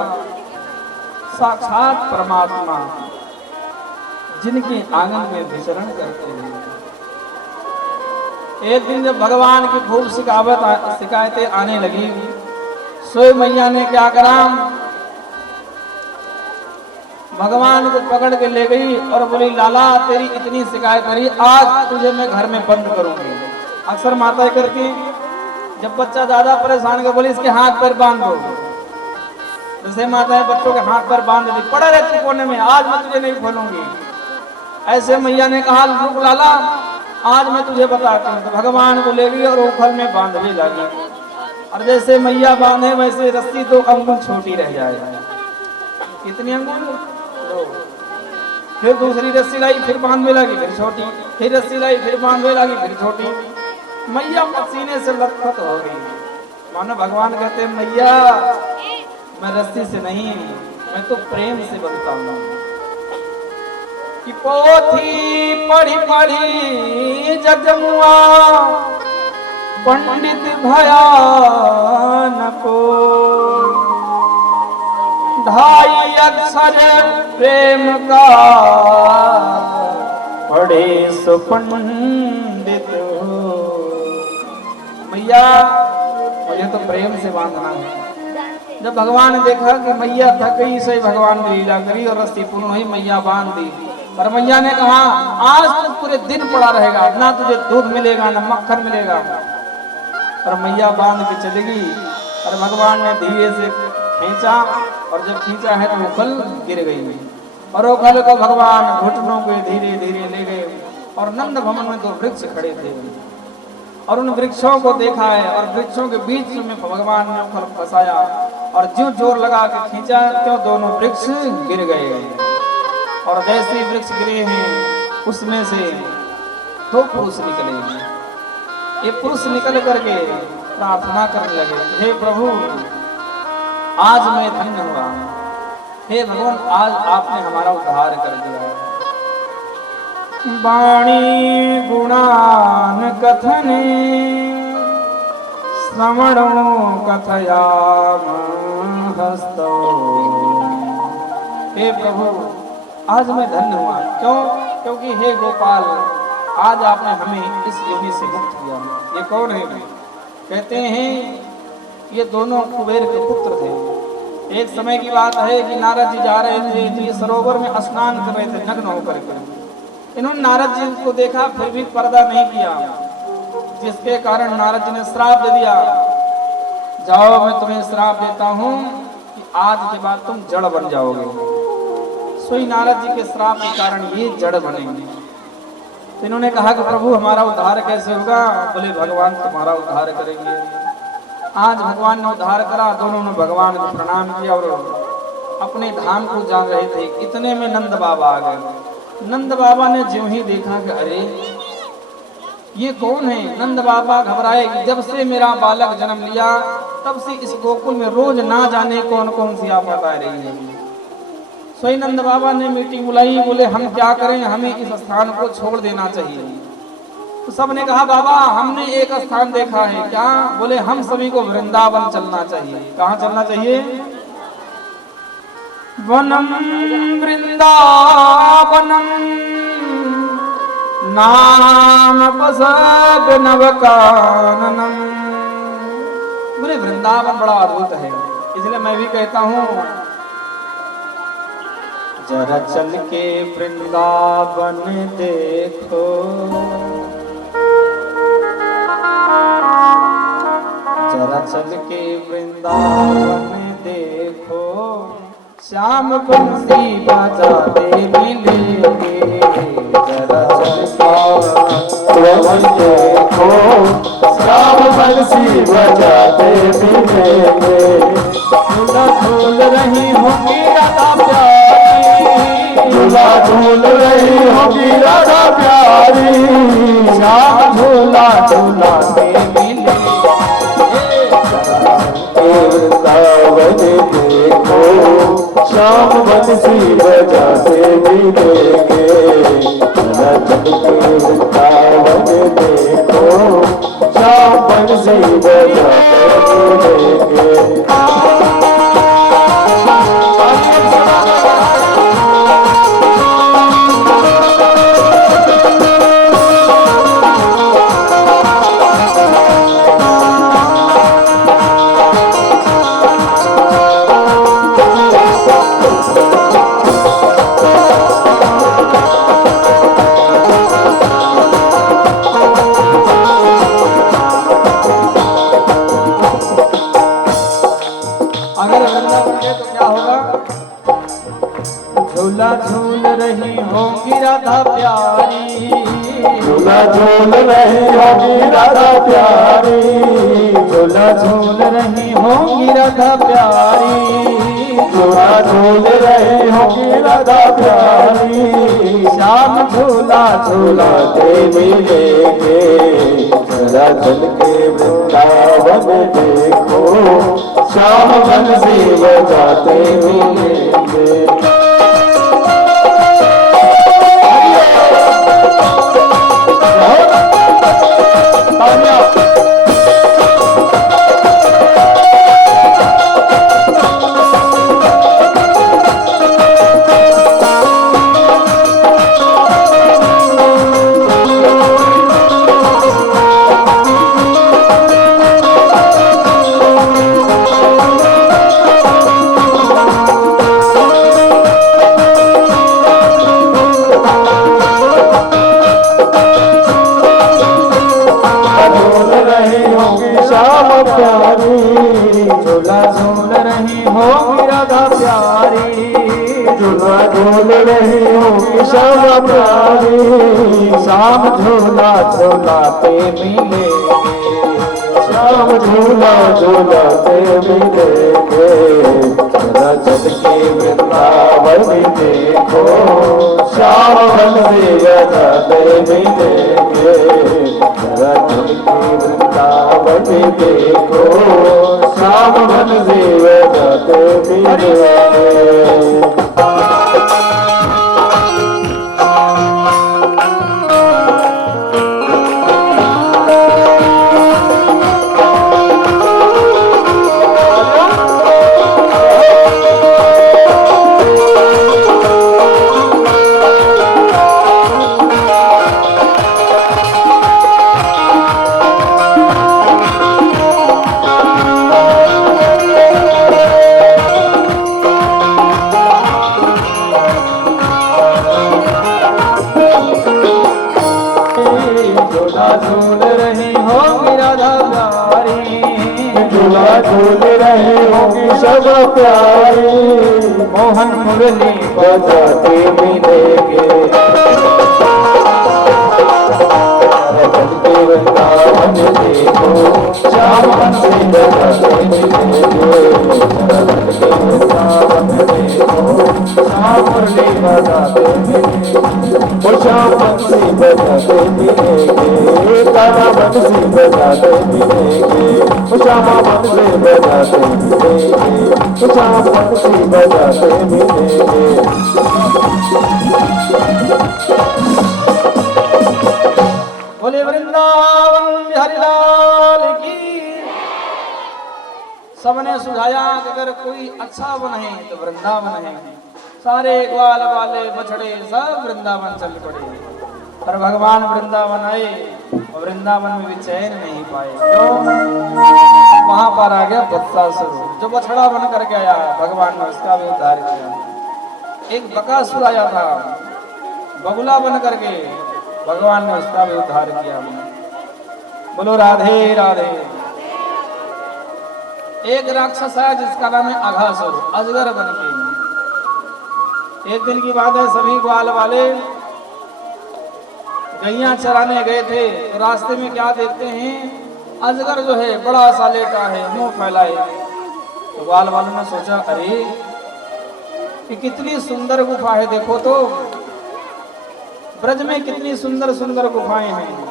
साक्षात परमात्मा जिनके आंगन में विचरण करते हैं। एक दिन जब भगवान की खूब शिकायतें आने लगी, सोई मैया ने क्या करा, भगवान को पकड़ के ले गई और बोली लाला तेरी इतनी शिकायत करी, आज तुझे मैं घर में बंद करूंगी। अक्सर माताएं करती, जब बच्चा ज्यादा परेशान कर बोली इसके हाथ पैर बांध दो, जैसे माताएं बच्चों के हाथ पैर बांध देती, पड़ा रहती कोने में, आज मैं तुझे नहीं खोलूंगी। ऐसे मैया ने कहा रुक लाला आज मैं तुझे बताती हूँ। तो भगवान को ले गई और उखल में बांधने लगी, और जैसे मैया बांधे वैसे रस्सी 2 अंगुल छोटी रह जाए। कितनी अंगुल? 2। फिर दूसरी रस्सी लाई, फिर बांधने लगी, फिर छोटी, फिर रस्सी लाई, फिर बांधने लगी, फिर छोटी। मैया पसीने से लथपथ हो गई। मानो भगवान कहते हैं मैया मैं रस्सी से नहीं, मैं तो प्रेम से बनता हूँ। कि पोथी पढ़ी पढ़ी जगमुआ पंडित भया न को, 2.5 अक्षर प्रेम का पढ़े सो पंडित हो। मैया मुझे तो प्रेम से बांधना है। जब भगवान ने देखा कि मैया थक गई, से भगवान ने लीला करी और रस्सी पूर्ण हुई, मैया बांध दी। पर मैया ने कहा आज तू पूरे दिन पड़ा रहेगा, ना तुझे दूध मिलेगा ना मक्खन मिलेगा। और मैया बांध के चली गई और भगवान ने धीरे से खींचा, और जब खींचा है तो उखल गिर गई, और उखल को भगवान घुटनों पे धीरे धीरे ले गए। और नंद भवन में 2 वृक्ष खड़े थे, और उन वृक्षों को देखा है, और वृक्षों के बीच में भगवान ने उखल फंसाया, और जो जोर लगा के खींचा तो दोनों वृक्ष गिर गए। और जैसे वृक्ष गिरे हैं उसमें से 2 पुरुष निकले। ये पुरुष निकल करके प्रार्थना करने लगे, हे प्रभु आज मैं धन्य हुआ, हे भगवान आज आपने हमारा उद्धार कर दिया। वाणी गुणान कथने श्रवणो कथयाम हस्तो। हे प्रभु आज मैं धन्य हुआ, क्यों? क्योंकि हे गोपाल आज आपने हमें इस योनि से मुक्त किया। ये कौन है? कहते हैं ये दोनों कुबेर के पुत्र थे। एक समय की बात है कि नारद जी जा रहे थे तो ये सरोवर में स्नान कर रहे थे नग्न होकर के। इन्होंने नारद जी को देखा फिर भी पर्दा नहीं किया, जिसके कारण नारद जी ने श्राप दे दिया, जाओ मैं तुम्हें श्राप देता हूँ कि आज के बाद तुम जड़ बन जाओगे। सोई नारद जी के श्राप के कारण ये जड़ बनेंगे। तो इन्होंने कहा कि प्रभु हमारा उद्धार कैसे होगा? बोले भगवान तुम्हारा उद्धार करेंगे। आज भगवान ने उद्धार करा, दोनों ने भगवान को प्रणाम किया और अपने धाम को जा रहे थे। इतने में नंद बाबा आ गए। नंद बाबा ने ज्यों ही देखा कि अरे ये कौन है? नंद बाबा घबराए कि जब से मेरा बालक जन्म लिया तब से इस गोकुल में रोज ना जाने कौन कौन सी आफत आ रही है। सोई नंद बाबा ने मीटिंग बुलाई, बोले हम क्या करें, हमें इस स्थान को छोड़ देना चाहिए। तो सबने कहा बाबा हमने एक स्थान देखा है। क्या? बोले हम सभी को वृंदावन चलना चाहिए। कहाँ चलना चाहिए? वनम वृंदावनम नाम पसद नवकाननम। बोले वृंदावन बड़ा अद्भुत है, इसलिए मैं भी कहता हूँ जरा चल के वृंदावन देखो, जरा चल के वृंदावन देखो, श्याम बंसी बजाते मिलेंगे। जरा चल के वृंदावन देखो, श्याम बंसी बजाते मिलेंगे। झूला झूल रही होगी राधा प्यारी, झूला झूल रही होगी राधा प्यारी, श्याम झूला झूलाते मिलेंगे। वृंदावन देखो, श्याम बंसी बजाते मिलेंगे। जरा चल के वृंदावन देखो, श्याम बंसी बजाते मिलेंगे। झूला झूल रही होगी राधा प्यारी, झूला झूल रही होगी राधा प्यारी, झूला झूल रही होगी राधा प्यारी, झूला झूल रही होगी राधा प्यारी, श्याम झूला झूलाते मिलेंगे। जरा चल के वृंदावन देखो, श्याम बंसी बजाते मिलेंगे। झूला झूल रही होगी राधा प्यारी, झूला झूल रही होगी श्याम प्यारी, श्याम झूला झूलाते मिलेंगे। श्याम झूला झूलाते मिलेंगे। जरा चल के वृंदावन देखो, श्याम बंसी बजाते मिलेंगे। जरा चल के वृंदावन देखो, श्याम बंसी बजाते मिलेंगे। झूल रही होगी राधा प्यारी, झूला झूल रही होगी सब प्यारी, मोहन मुरली बजाते मिलेंगे। चल के वृंदावन देखो, श्याम बंसी बजाते मिलेंगे। चल के वृंदावन देखो, हो, श्याम मुरली बजाते मिलेंगे, वो श्याम बंसी बजाते मिलेंगे, काला बंसी बजाते मिलेंगे, वो श्यामा बंसी बजाते मिलेंगे, वो श्याम बंसी बजाते मिलेंगे। बोले वृंदावन बिहारी लाल की। सबने सुझाया कि अगर कोई अच्छा वन है तो वृंदावन है। सारे ग्वाल वाले बछड़े सब वृंदावन चल पड़े, पर भगवान वृंदावन आए और वृंदावन में भी चैन नहीं पाए। क्यों? वहां पर आ गया बत्सासुर, जो बछड़ा बन करके आया, भगवान ने उसका भी उद्धार किया। एक बकासुर आया था बगुला बन करके, भगवान ने उसका भी उद्धार किया। बोलो राधे राधे। एक राक्षस है जिसका नाम है अघासुर, अजगर बन के। एक दिन की बात है, सभी ग्वाल वाले गैया चराने गए थे, तो रास्ते में क्या देखते हैं, अजगर जो है बड़ा सा लेटा है, मुंह फैलाए। तो ग्वाल वालों ने सोचा, अरे ये कितनी सुंदर गुफा है, देखो तो ब्रज में कितनी सुंदर सुंदर गुफाएं हैं।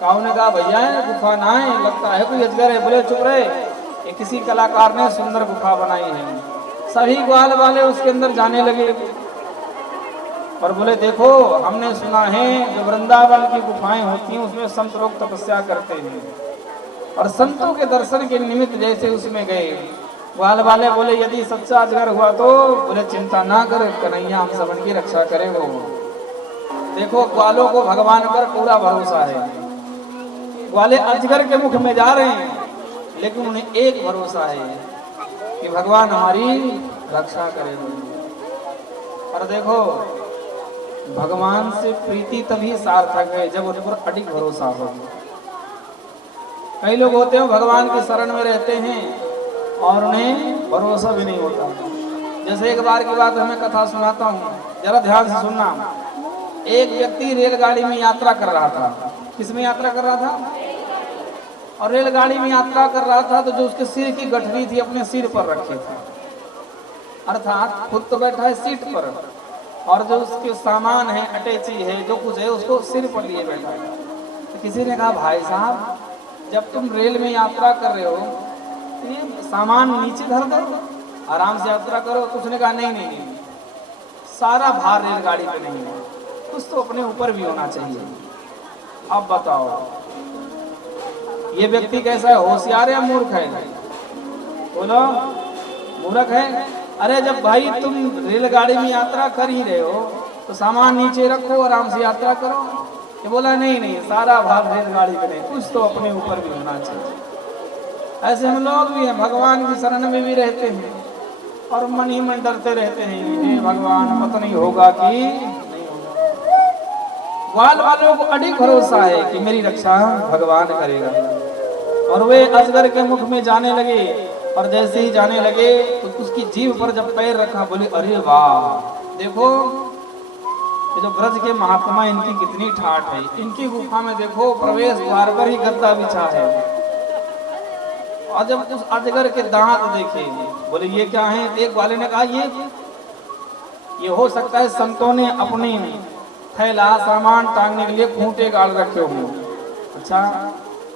काऊ ने कहा, भैया गुफा ना है, लगता है कोई अजगर है। बोले चुप रहे, ये किसी कलाकार ने सुंदर गुफा बनाई है। सभी ग्वाल वाले उसके अंदर जाने लगे और बोले, देखो हमने सुना है जो वृंदावन की गुफाएं होती हैं उसमें संत लोग तपस्या करते हैं, और संतों के दर्शन के निमित्त जैसे उसमें गए। ग्वाल वाले बोले, यदि सच्चा अजगर हुआ तो बोले चिंता ना कर, कन्हैया हम सबन की रक्षा करे। वो देखो ग्वालों को भगवान पर पूरा भरोसा है। ग्वाले अजगर के मुख में जा रहे हैं, लेकिन उन्हें एक भरोसा है कि भगवान हमारी रक्षा करेंगे। और देखो भगवान से प्रीति तभी सार्थक है जब उन पर अडिग भरोसा हो। कई लोग होते हैं भगवान की शरण में रहते हैं और उन्हें भरोसा भी नहीं होता। जैसे एक बार की बात हमें कथा सुनाता हूँ, जरा ध्यान से सुनना। एक व्यक्ति रेलगाड़ी में यात्रा कर रहा था। किस में यात्रा कर रहा था? और रेलगाड़ी में यात्रा कर रहा था तो जो उसके सिर की गठरी थी अपने सिर पर रखे था, अर्थात खुद तो बैठा है सीट पर, और जो उसके सामान है, अटैची है, जो कुछ है उसको सिर पर लिए बैठा है। तो किसी ने कहा, भाई साहब जब तुम रेल में यात्रा कर रहे हो तो ये सामान नीचे धर दो, आराम से यात्रा करो। तो उसने कहा, नहीं नहीं नहीं, सारा भार रेलगाड़ी पे नहीं है, कुछ तो अपने ऊपर भी होना चाहिए। अब बताओ ये व्यक्ति कैसा है, होशियार या मूर्ख है? बोलो, मूर्ख है। अरे जब भाई तुम रेलगाड़ी में यात्रा कर ही रहे हो तो सामान नीचे रखो, आराम से यात्रा करो। ये बोला, नहीं नहीं, सारा भार रेलगाड़ी पे नहीं, कुछ तो अपने ऊपर भी होना चाहिए। ऐसे हम लोग भी हैं, भगवान की शरण में भी रहते हैं और मन ही मन डरते रहते हैं, हे भगवान पता नहीं होगा कि नहीं होगा। ग्वाल वालों को अडिग भरोसा है कि मेरी रक्षा भगवान करेगा। और वे अजगर के मुख में जाने लगे, और जैसे ही जाने लगे तो उसकी जीभ पर जब पैर रखा, बोले, अरे वाह, देखो ये जो ब्रज के महात्मा, इनकी कितनी ठाठ है। इनकी गुफा में देखो प्रवेश द्वार पर ही गद्दा बिछा है। और जब उस अजगर के दांत देखे, बोले ये क्या है? एक वाले ने कहा, ये हो सकता है संतों ने अपनी थैला सामान टांगने के लिए खूंटे गाड़ रखे हों। अच्छा,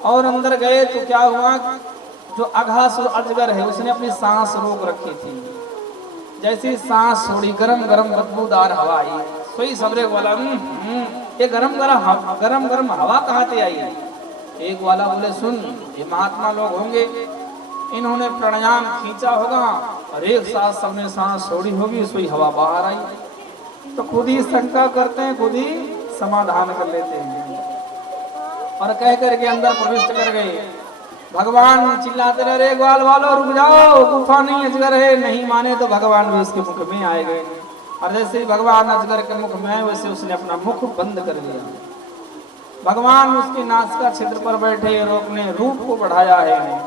और अंदर गए तो क्या हुआ, जो अघासुर अजगर है उसने अपनी सांस रोक रखी थी। जैसी सांस छोड़ी, गरम गरम बदबूदार हवा आई। सोई सबरे वाला, ये गरम गरम हवा कहाँ से आई? एक वाला बोले, सुन, ये महात्मा लोग होंगे, इन्होंने प्राणायाम खींचा होगा और एक साथ सबने सांस छोड़ी होगी, सोई हवा बाहर आई। तो खुद ही शंका करते हैं, खुद ही समाधान कर लेते हैं और कह करके अंदर प्रविष्ट कर गए। भगवान चिल्लाते रहे, रे ग्वाल वालों रुक जाओ, गुफा नहीं अजगर है। नहीं माने तो भगवान भी उसके मुख में आए गए, और जैसे ही भगवान अजगर के मुख में आए वैसे उसने अपना मुख बंद कर लिया। भगवान उसके नासिका छिद्र पर बैठे और अपने रूप को बढ़ाया है,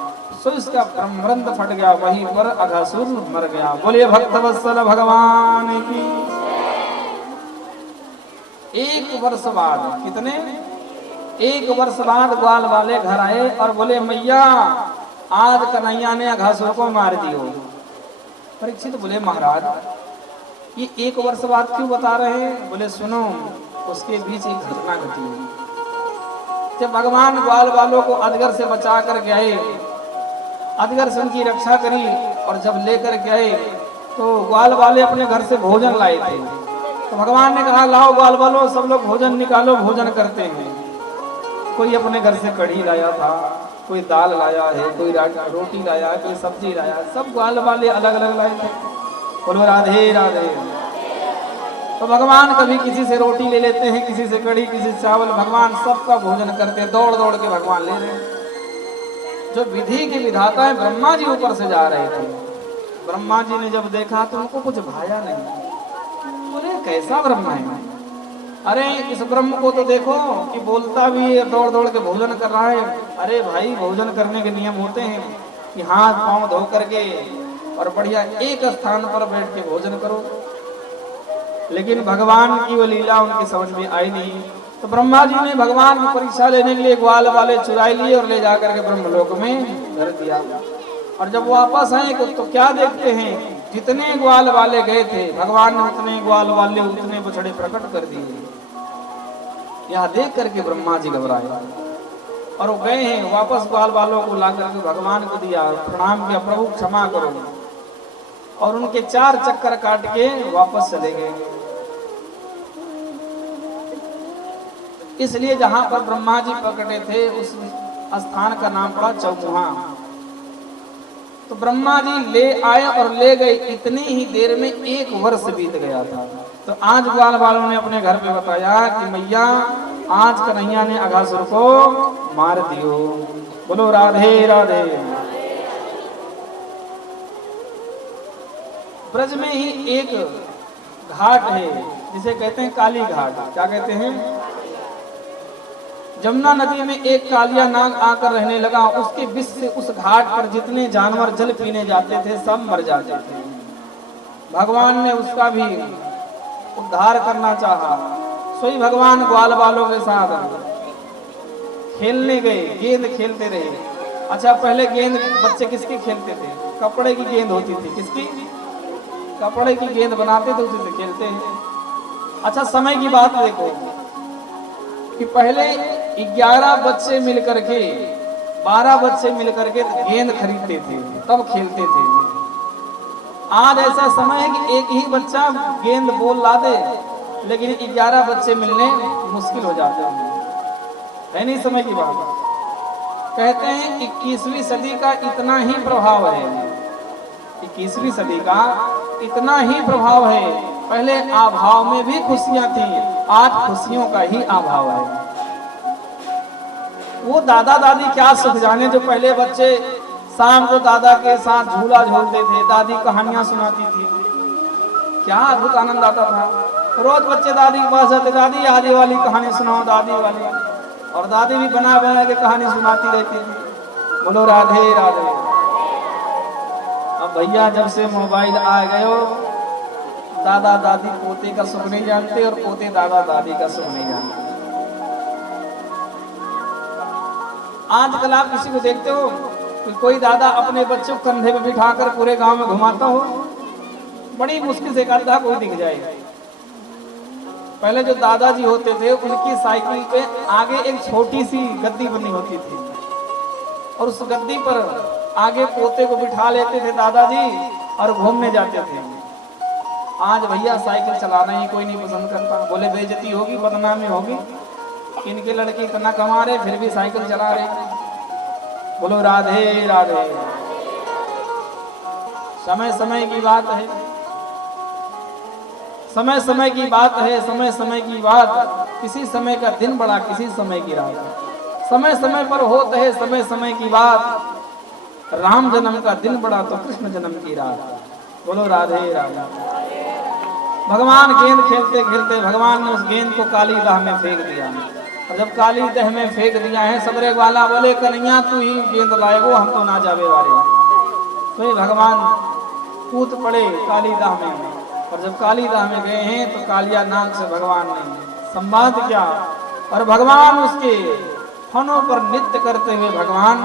सो इसका ब्रह्मरंध्र फट गया, वहीं पर अघासुर मर गया। बोलिए भक्तवत्सल भगवान की। एक वर्ष बाद, कितने? एक वर्ष बाद ग्वाल वाले घर आए और बोले, मैया आज कन्हैया ने अघासुर को मार दियो। परीक्षित बोले महाराज ये 1 वर्ष बाद क्यों बता रहे हैं? बोले सुनो, उसके बीच एक घटना घटी। जब भगवान ग्वाल वालों को अजगर से बचा कर गए, अजगर से उनकी रक्षा करी और जब लेकर गए तो ग्वाल वाले अपने घर से भोजन लाए थे। तो भगवान ने कहा लाओ ग्वाल वालों, सब लोग भोजन निकालो, भोजन करते हैं। कोई अपने घर से कढ़ी लाया था, कोई दाल लाया है, कोई रोटी लाया, कोई सब्जी लाया, सब ग्वाल वाले अलग अलग लाए थे। बोलो राधे राधे। तो भगवान कभी किसी से रोटी ले लेते हैं, किसी से कढ़ी, किसी से चावल, भगवान सबका भोजन करते हैं। दौड़ दौड़ के भगवान ले रहे हैं। जो विधि के विधाता है ब्रह्मा जी ऊपर से जा रहे थे। ब्रह्मा जी ने जब देखा तो उनको कुछ भाया नहीं। बोले कैसा ब्रह्मा है? अरे इस ब्रह्म को तो देखो कि बोलता भी है, दौड़ दौड़ के भोजन कर रहा है। अरे भाई भोजन करने के नियम होते हैं कि हाथ पांव धो करके और बढ़िया एक स्थान पर बैठ के भोजन करो। लेकिन भगवान की वो लीला उनकी समझ में आई नहीं। तो ब्रह्मा जी ने भगवान की परीक्षा लेने के लिए ग्वाल वाले चुराई लिए और ले जाकर के ब्रह्मलोक में धर दिया। और जब वापस आए तो क्या देखते हैं, जितने ग्वाल वाले गए थे भगवान ने उतने ग्वाल वाले उतने बछड़े प्रकट कर दिए। यह देख करके ब्रह्मा जी घबराए और वो गए हैं वापस ग्वाल वालों को ला करके भगवान को दिया, प्रणाम किया, प्रभु क्षमा करो। और उनके 4 चक्कर काट के वापस चले गए। इसलिए जहां पर ब्रह्मा जी प्रकटे थे उस स्थान का नाम पड़ा चौमुहा। तो ब्रह्मा जी ले आए और ले गए, इतनी ही देर में 1 वर्ष बीत गया था। तो आज ग्वाल वालों ने अपने घर पे बताया कि मैया आज कन्हैया ने अघासुर को मार दियो। बोलो राधे राधे। ब्रज में ही एक घाट है जिसे कहते हैं काली घाट। क्या कहते हैं? जमुना नदी में एक कालिया नाग आकर रहने लगा। उसके विष से उस घाट पर जितने जानवर जल पीने जाते थे सब मर जाते थे। भगवान ने उसका भी उद्धार करना चाहा। सोई भगवान ग्वाल वालों के साथ खेलने गए, गेंद खेलते रहे। अच्छा पहले गेंद बच्चे किसकी खेलते थे? कपड़े की गेंद होती थी। किसकी? कपड़े की गेंद बनाते थे, उसी से खेलते हैं। अच्छा समय की बात देखो कि पहले 11 बच्चे मिलकर के 12 बच्चे मिलकर के गेंद खरीदते थे, तब खेलते थे। आज ऐसा समय है कि एक ही बच्चा गेंद बॉल ला दे, लेकिन 11 बच्चे मिलने मुश्किल हो जाते हैं। है नहीं समय की बात? कहते हैं 21वीं सदी का इतना ही प्रभाव है, 21वीं सदी का इतना ही प्रभाव है। पहले अभाव में भी खुशियां थी, आज खुशियों का ही अभाव है। वो दादा दादी क्या सुख जाने, जो पहले बच्चे शाम को दादा के साथ झूला झूलते थे, दादी कहानियां सुनाती थी, क्या अद्भुत आनंद आता था। रोज बच्चे दादी के पास जाते, दादी आदि वाली कहानी सुनाओ, दादी वाली, और दादी भी बना बना के कहानी सुनाती रहती थी। बोलो राधे राधे। अब भैया जब से मोबाइल आ गए हो, दादा दादी पोते का सुख नहीं जानते और पोते दादा दादी का सुख नहीं जानते। आजकल आप किसी को देखते हो कि कोई दादा अपने बच्चों को कंधे पे बिठाकर पूरे गांव में घुमाता हो? बड़ी मुश्किल से एक कोई दिख जाए। पहले जो दादाजी होते थे उनकी साइकिल पे आगे एक छोटी सी गद्दी बनी होती थी और उस गद्दी पर आगे पोते को बिठा लेते थे दादाजी और घूमने जाते थे। आज भैया साइकिल चलाना ही कोई नहीं पसंद करता। बोले बेइज्जती होगी, बदनामी होगी, इनके लड़के इतना कमा रहे फिर भी साइकिल चला रहे। बोलो राधे राधे। समय समय की बात है, समय समय की बात है, समय समय की बात। किसी समय का दिन बड़ा, किसी समय की रात। समय समय पर होता है समय समय की बात। राम जन्म का दिन बड़ा तो कृष्ण जन्म की रात। बोलो राधे राधे। भगवान गेंद खेलते खेलते भगवान ने उस गेंद को काली दाह में फेंक दिया। और जब काली दह में फेंक दिया है, सबरे वाला बोले कन्हैया तू ही गेंद लाएगो, हम तो ना जावे वाले। तो भगवान कूद पड़े काली दाह में। और जब काली दाह में गए हैं तो कालिया नाग से भगवान ने संवाद किया और भगवान उसके फनों पर नृत्य करते हुए भगवान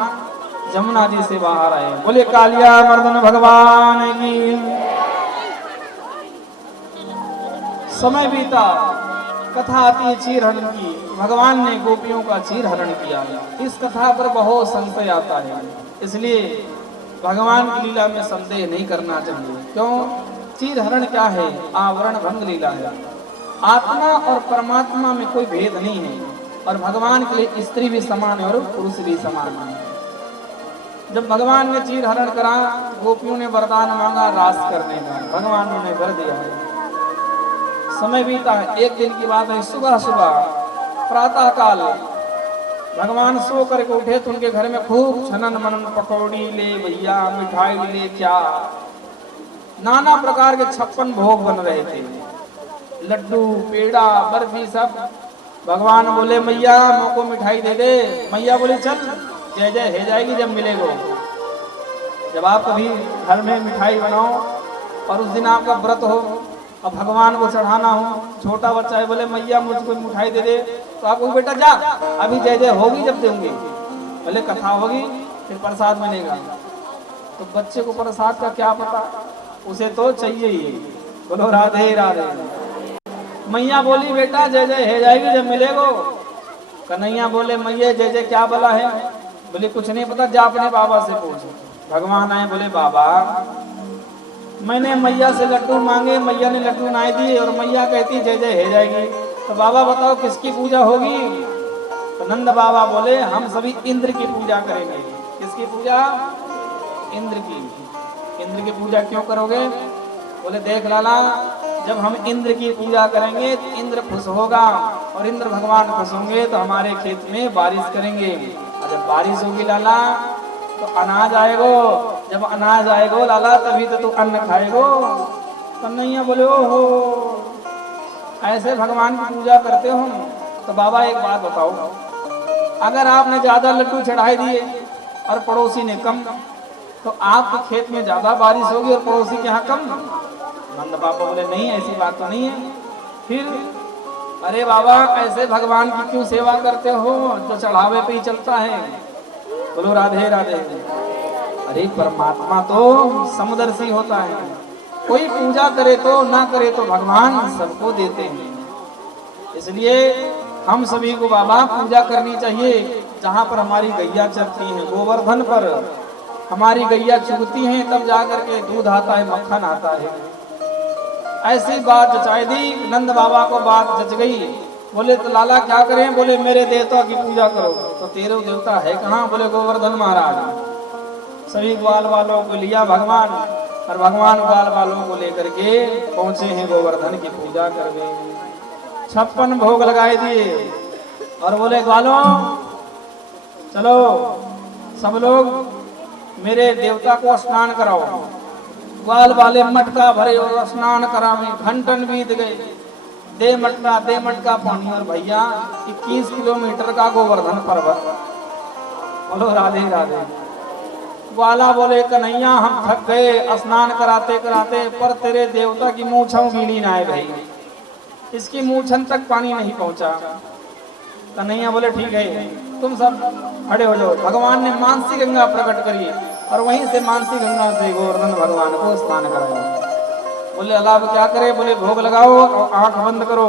जमुना जी से बाहर आए। बोले कालिया मर्दन भगवान की। समय बीता, कथा आती है चीर हरण की। भगवान ने गोपियों का चीर हरण किया। इस कथा पर बहुत संशय आता है, इसलिए भगवान की लीला में संदेह नहीं करना चाहिए। क्यों? चीर हरण क्या है? आवरण भंग लीला है। आत्मा और परमात्मा में कोई भेद नहीं है, और भगवान के लिए स्त्री भी समान है और पुरुष भी समान है। जब भगवान ने चीर हरण करा, गोपियों ने वरदान मांगा रास करने का, भगवान ने वर दिया है। समय बीता, एक दिन की बात है। सुबह सुबह प्रातः काल भगवान सो करके उठे तो उनके घर में खूब छनन मनन, पकौड़ी ले भैया, मिठाई ले, क्या नाना प्रकार के 56 भोग बन रहे थे, लड्डू पेड़ा बर्फी सब। भगवान बोले मैया मोको मिठाई दे दे। मैया बोली चल जय जय हो जाएगी जब मिलेगो। जब आप कभी घर में मिठाई बनाओ और उस दिन आपका व्रत हो और भगवान को चढ़ाना हो, छोटा बच्चा है बोले मैया मुझको मिठाई दे दे, तो आप बोले बेटा जा अभी जय जय होगी जब देंगे। बोले कथा होगी फिर प्रसाद मिलेगा। तो बच्चे को प्रसाद का क्या पता, उसे तो चाहिए ही। बोलो राधे राधे। मैया बोली बेटा जय जय हो जाएगी जब मिलेगो। कन्हैया बोले मैया जय जय क्या बोला है? बोले कुछ नहीं पता, जा अपने बाबा से पूछ। भगवान आए, बोले बाबा मैंने मैया से लड्डू मांगे, मैया ने लड्डू ना दिए और मैया कहती जय जय हो जाएगी, तो बाबा बताओ किसकी पूजा होगी? तो नंद बाबा बोले हम सभी इंद्र की पूजा करेंगे। किसकी पूजा? इंद्र की। इंद्र की पूजा क्यों करोगे? बोले देख लाला, जब हम इंद्र की पूजा करेंगे तो इंद्र खुश होगा, और इंद्र भगवान खुश होंगे तो हमारे खेत में बारिश करेंगे, और जब बारिश होगी लाला तो अनाज आएगो, जब अनाज आएगो लाला तभी तो तू अन्न खाएगो। कन्हैया बोले ओहो ऐसे भगवान की पूजा करते हो? तो बाबा एक बात बताओ, अगर आपने ज्यादा लड्डू चढ़ाई दिए और पड़ोसी ने कम, तो आपके खेत में ज्यादा बारिश होगी और पड़ोसी के यहाँ कम? नंद बाबा बोले नहीं ऐसी बात तो नहीं है। फिर अरे बाबा ऐसे भगवान की क्यों सेवा करते हो जो चढ़ावे पे ही चलता है? बोलो राधे राधे। अरे परमात्मा तो समदर्शी होता है, कोई पूजा करे तो ना करे तो भगवान सबको देते हैं। इसलिए हम सभी को बाबा पूजा करनी चाहिए। जहाँ पर हमारी गैया चलती है, गोवर्धन पर हमारी गैया चुगती हैं, तब जाकर के दूध आता है, मक्खन आता है। ऐसी बात जचाई दी, नंद बाबा को बात जच गई। बोले तो लाला क्या करें? बोले मेरे देवता की पूजा करो। तो तेरे देवता है कहाँ? बोले गोवर्धन महाराज। सभी ग्वाल वालों को लिया भगवान, और भगवान ग्वाल वालों को लेकर के पहुंचे हैं गोवर्धन की पूजा करने। 56 भोग लगाए दिए और बोले ग्वालों चलो सब लोग मेरे देवता को स्नान कराओ। ग्वाल वाले मटका भरे और स्नान करावे, घंटन बीत गए। दे मटका पानी, और भैया 21 किलोमीटर का गोवर्धन पर्वत। बोलो राधे राधे। ग्वाला बोले कन्हैया हम थक गए स्नान कराते कराते, पर तेरे देवता की मूंछों गीली ना है भाई, इसकी मूंछन तक पानी नहीं पहुंचा। कन्हैया बोले ठीक है तुम सब खड़े हो जाओ। भगवान ने मानसी गंगा प्रकट करी और वहीं से मानसी गंगा से गोवर्धन भगवान को स्नान कराया। बोले अलाव क्या करे? बोले भोग लगाओ और आंख बंद करो,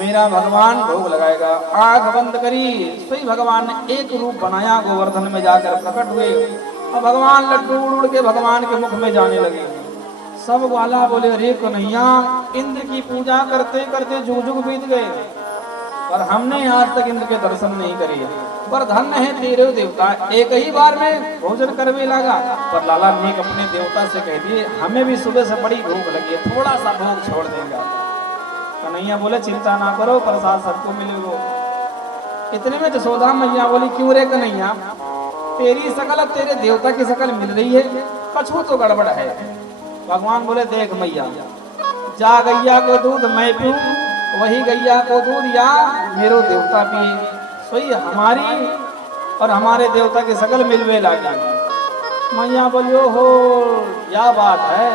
मेरा भगवान भोग लगाएगा। आंख बंद करी, सही भगवान ने एक रूप बनाया, गोवर्धन में जाकर प्रकट हुए और भगवान लड्डू उड़ के भगवान के मुख में जाने लगे। सब वाला बोले अरे कन्हैया इंद्र की पूजा करते करते जुग जुग बीत गए और हमने आज तक इंद्र के दर्शन नहीं करे, पर धन्य है तेरे देवता, एक ही बार में भोजन करने लगा। पर लाला ने अपने देवता से कह दिए हमें भी सुबह से बड़ी भूख लगी है, थोड़ा सा भोग छोड़ देगा। कन्हैया बोले चिंता ना करो प्रसाद सबको मिलेगा। इतने में जसोदा मैया बोली क्यों रे कन्हैया, तेरी शकल तेरे देवता की शकल मिल रही है, कछु तो गड़बड़ है। भगवान बोले देख मैया, जा गैया को दूध मैं पीऊं, वही गैया को दूध या मेरो देवता पिए, सोई हमारी और हमारे देवता की शकल मिलवे लगी। मैया बोलियो हो क्या बात है।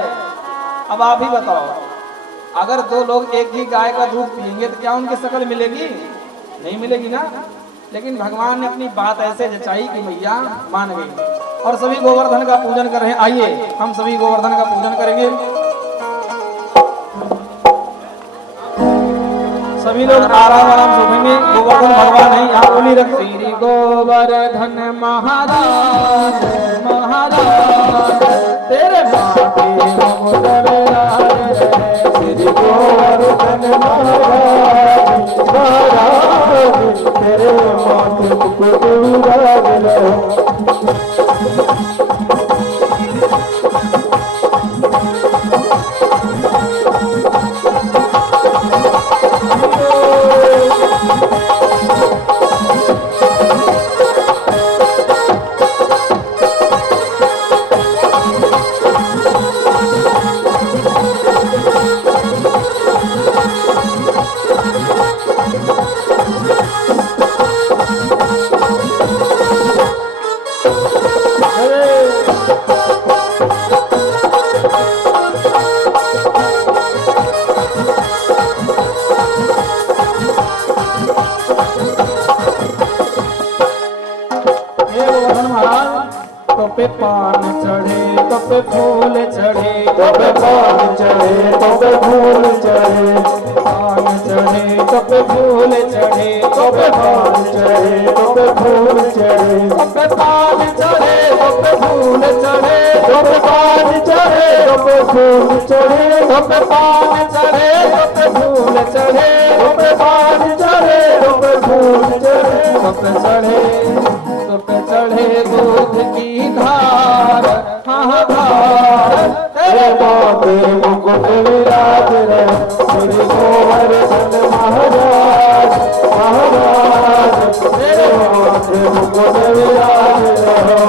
अब आप ही बताओ, अगर दो लोग एक ही गाय का दूध पिएंगे तो क्या उनकी शकल मिलेगी? नहीं मिलेगी ना। लेकिन भगवान ने अपनी बात ऐसे जचाई कि मैया मान गई और सभी गोवर्धन का पूजन कर रहे हैं। आइए हम सभी गोवर्धन का पूजन करेंगे। सभी लोग आराम आराम से उठेंगे। गोवर्धन भगवान है यहाँ बोली रख श्री गोवर्धन महाराज महाराज तेरे माथे मुकुट विराज रहे। श्री गोवर्धन महाराज महाराज तेरे माथे मुकुट विराज रहे। पे पान चढ़े तो पे फूल चढ़े तो पे पान चढ़े तो पे फूल चढ़े। पान चढ़े तो पे फूल चढ़े तो पे पान चढ़े तो पे फूल चढ़े। तो पे पान चढ़े तो पे फूल चढ़े तो पे पान चढ़े तो पे फूल चढ़े। तो पे पान चढ़े तो पे फूल चढ़े तो पे पान चढ़े तो पे फूल चढ़े। तो पे चढ़े दूध की धार हाँ धार तेरे माथे मुकुट विराज रहे। श्री गोवर्धन महाराज महाराज तेरे माथे मुकुट विराज रहे।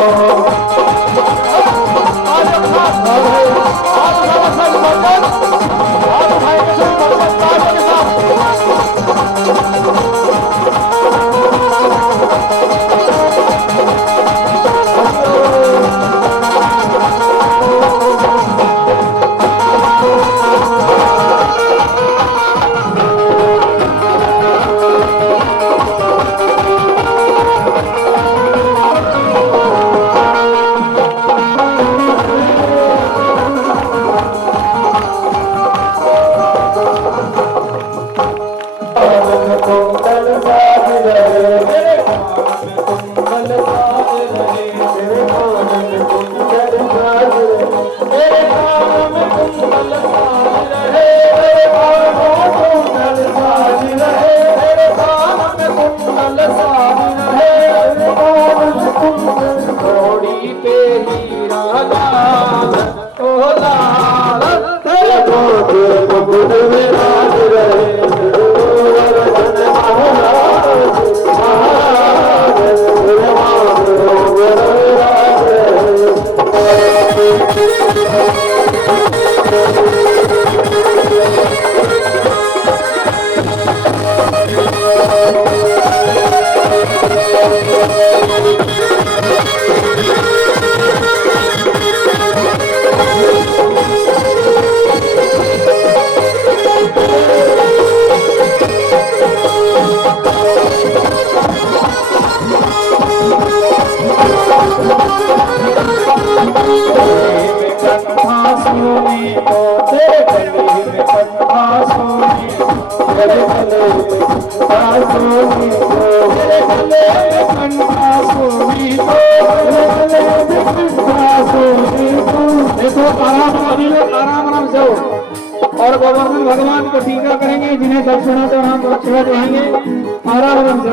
आराम से और गोवर्धन भगवान को टीका करेंगे। जिन्हें दक्षिणा तो हम दक्षिणा देंगे। आराम से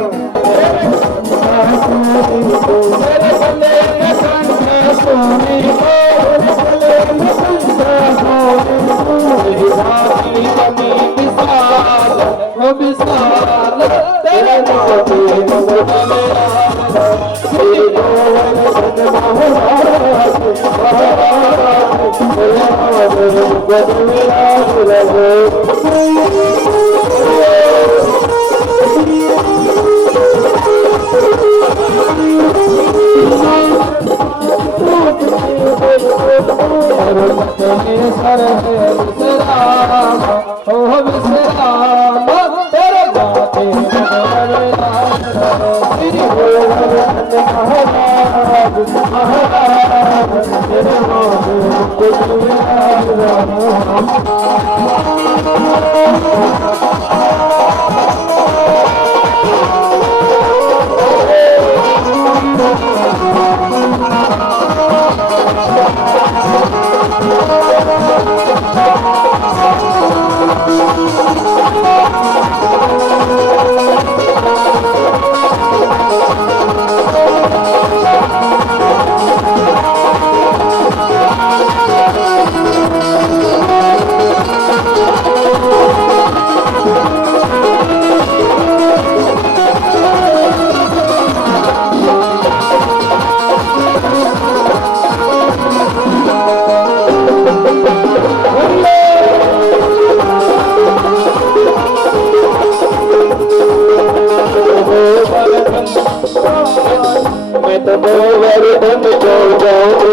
मैं तो गोवर्धन को जाऊं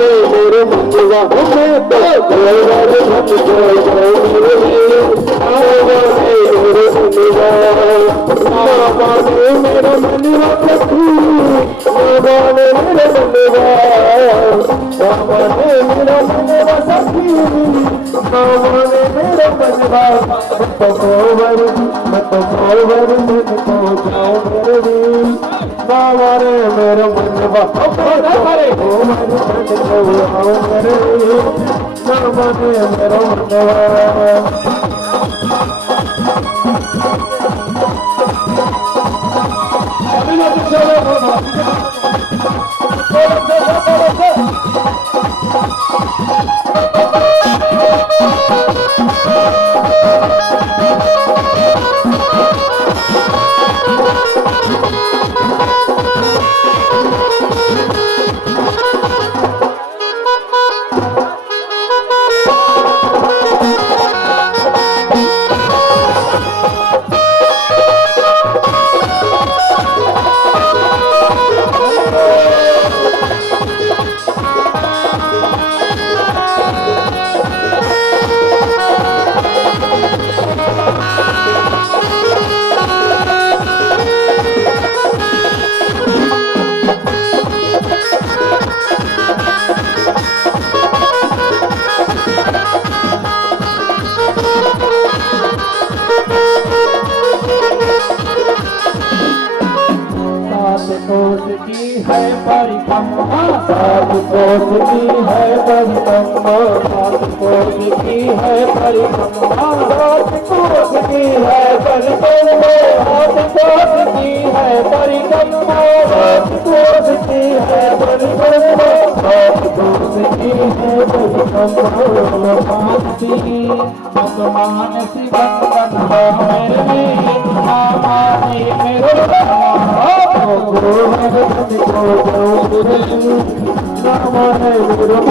मेरे मंगवा मैं तो गोवर्धन को जाऊं मेरे मंगवा मेरा मंगवा सखी मेरे मंगवा मेरा मंगवा सखी मेरा मंगवा मैं तो गोवर्धन को जाऊं बाबारे मेरे मंगवा मेरे है परिक्रमा सात कोस की है परिक्रमा सात कोस की है परिक्रमा सात कोस की है परिक्रमा सात कोस की है परिक्रमा सात कोस की है परिक्रमा सात कोस की है परिक्रमा मानसी मानसी बंधन मेरे नामानी मेरे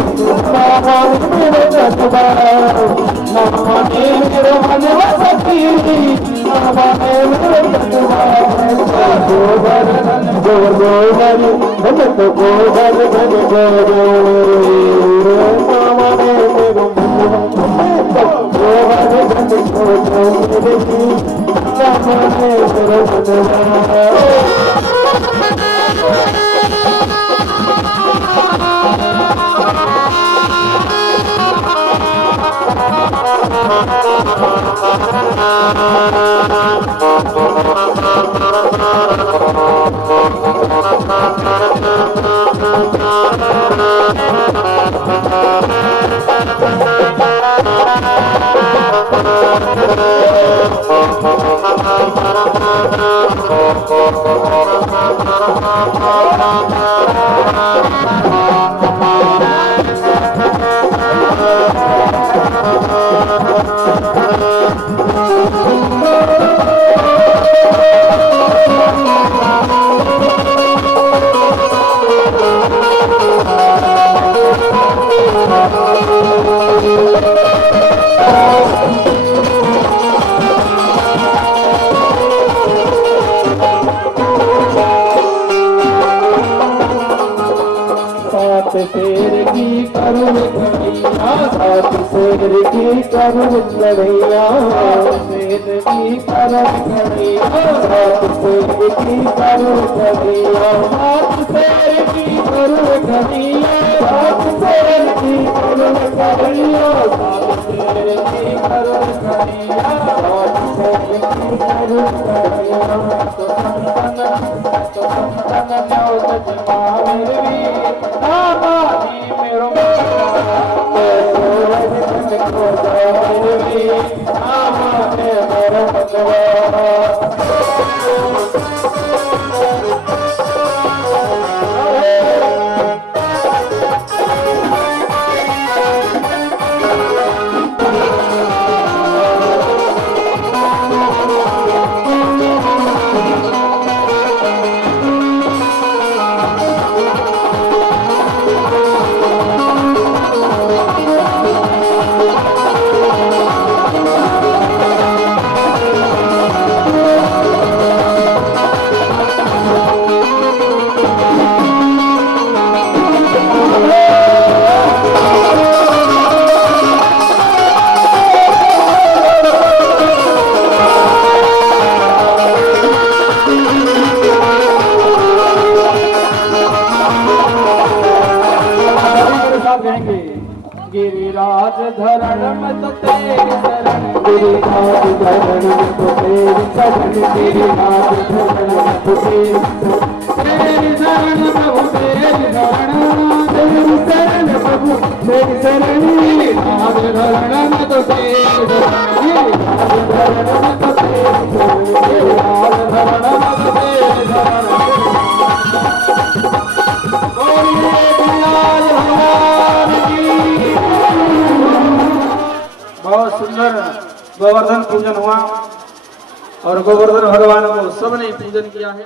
शेर की करुण लड़ैया सात शेर की करुण लड़ैया शेर की करुण लड़ैया सात शेर की करुण लड़ैया सात शेर की करुण लड़ैया साथ तेरी करुण करिया साथ तेरी करुण करिया साथ तेरी करुण करिया तो संतन न्योत जमावेरी नामानी मेरो सूरज बन को जावेरी नामाने मेरो भगवान गिरिराज धरण में तो तेरी शरण गिरिराज धरण में तो तेरी शरण गिरिराज धरण में तो तेरी शरण प्रभु तेरी शरण प्रभु तेरी शरण गिरिराज धरण में तो तेरी शरण गिरिराज धरण में तो तेरी शरण गिरिराज धरण में तो तेरी शरण बहुत सुंदर गोवर्धन पूजन हुआ और गोवर्धन भगवान को सबने पूजन किया है।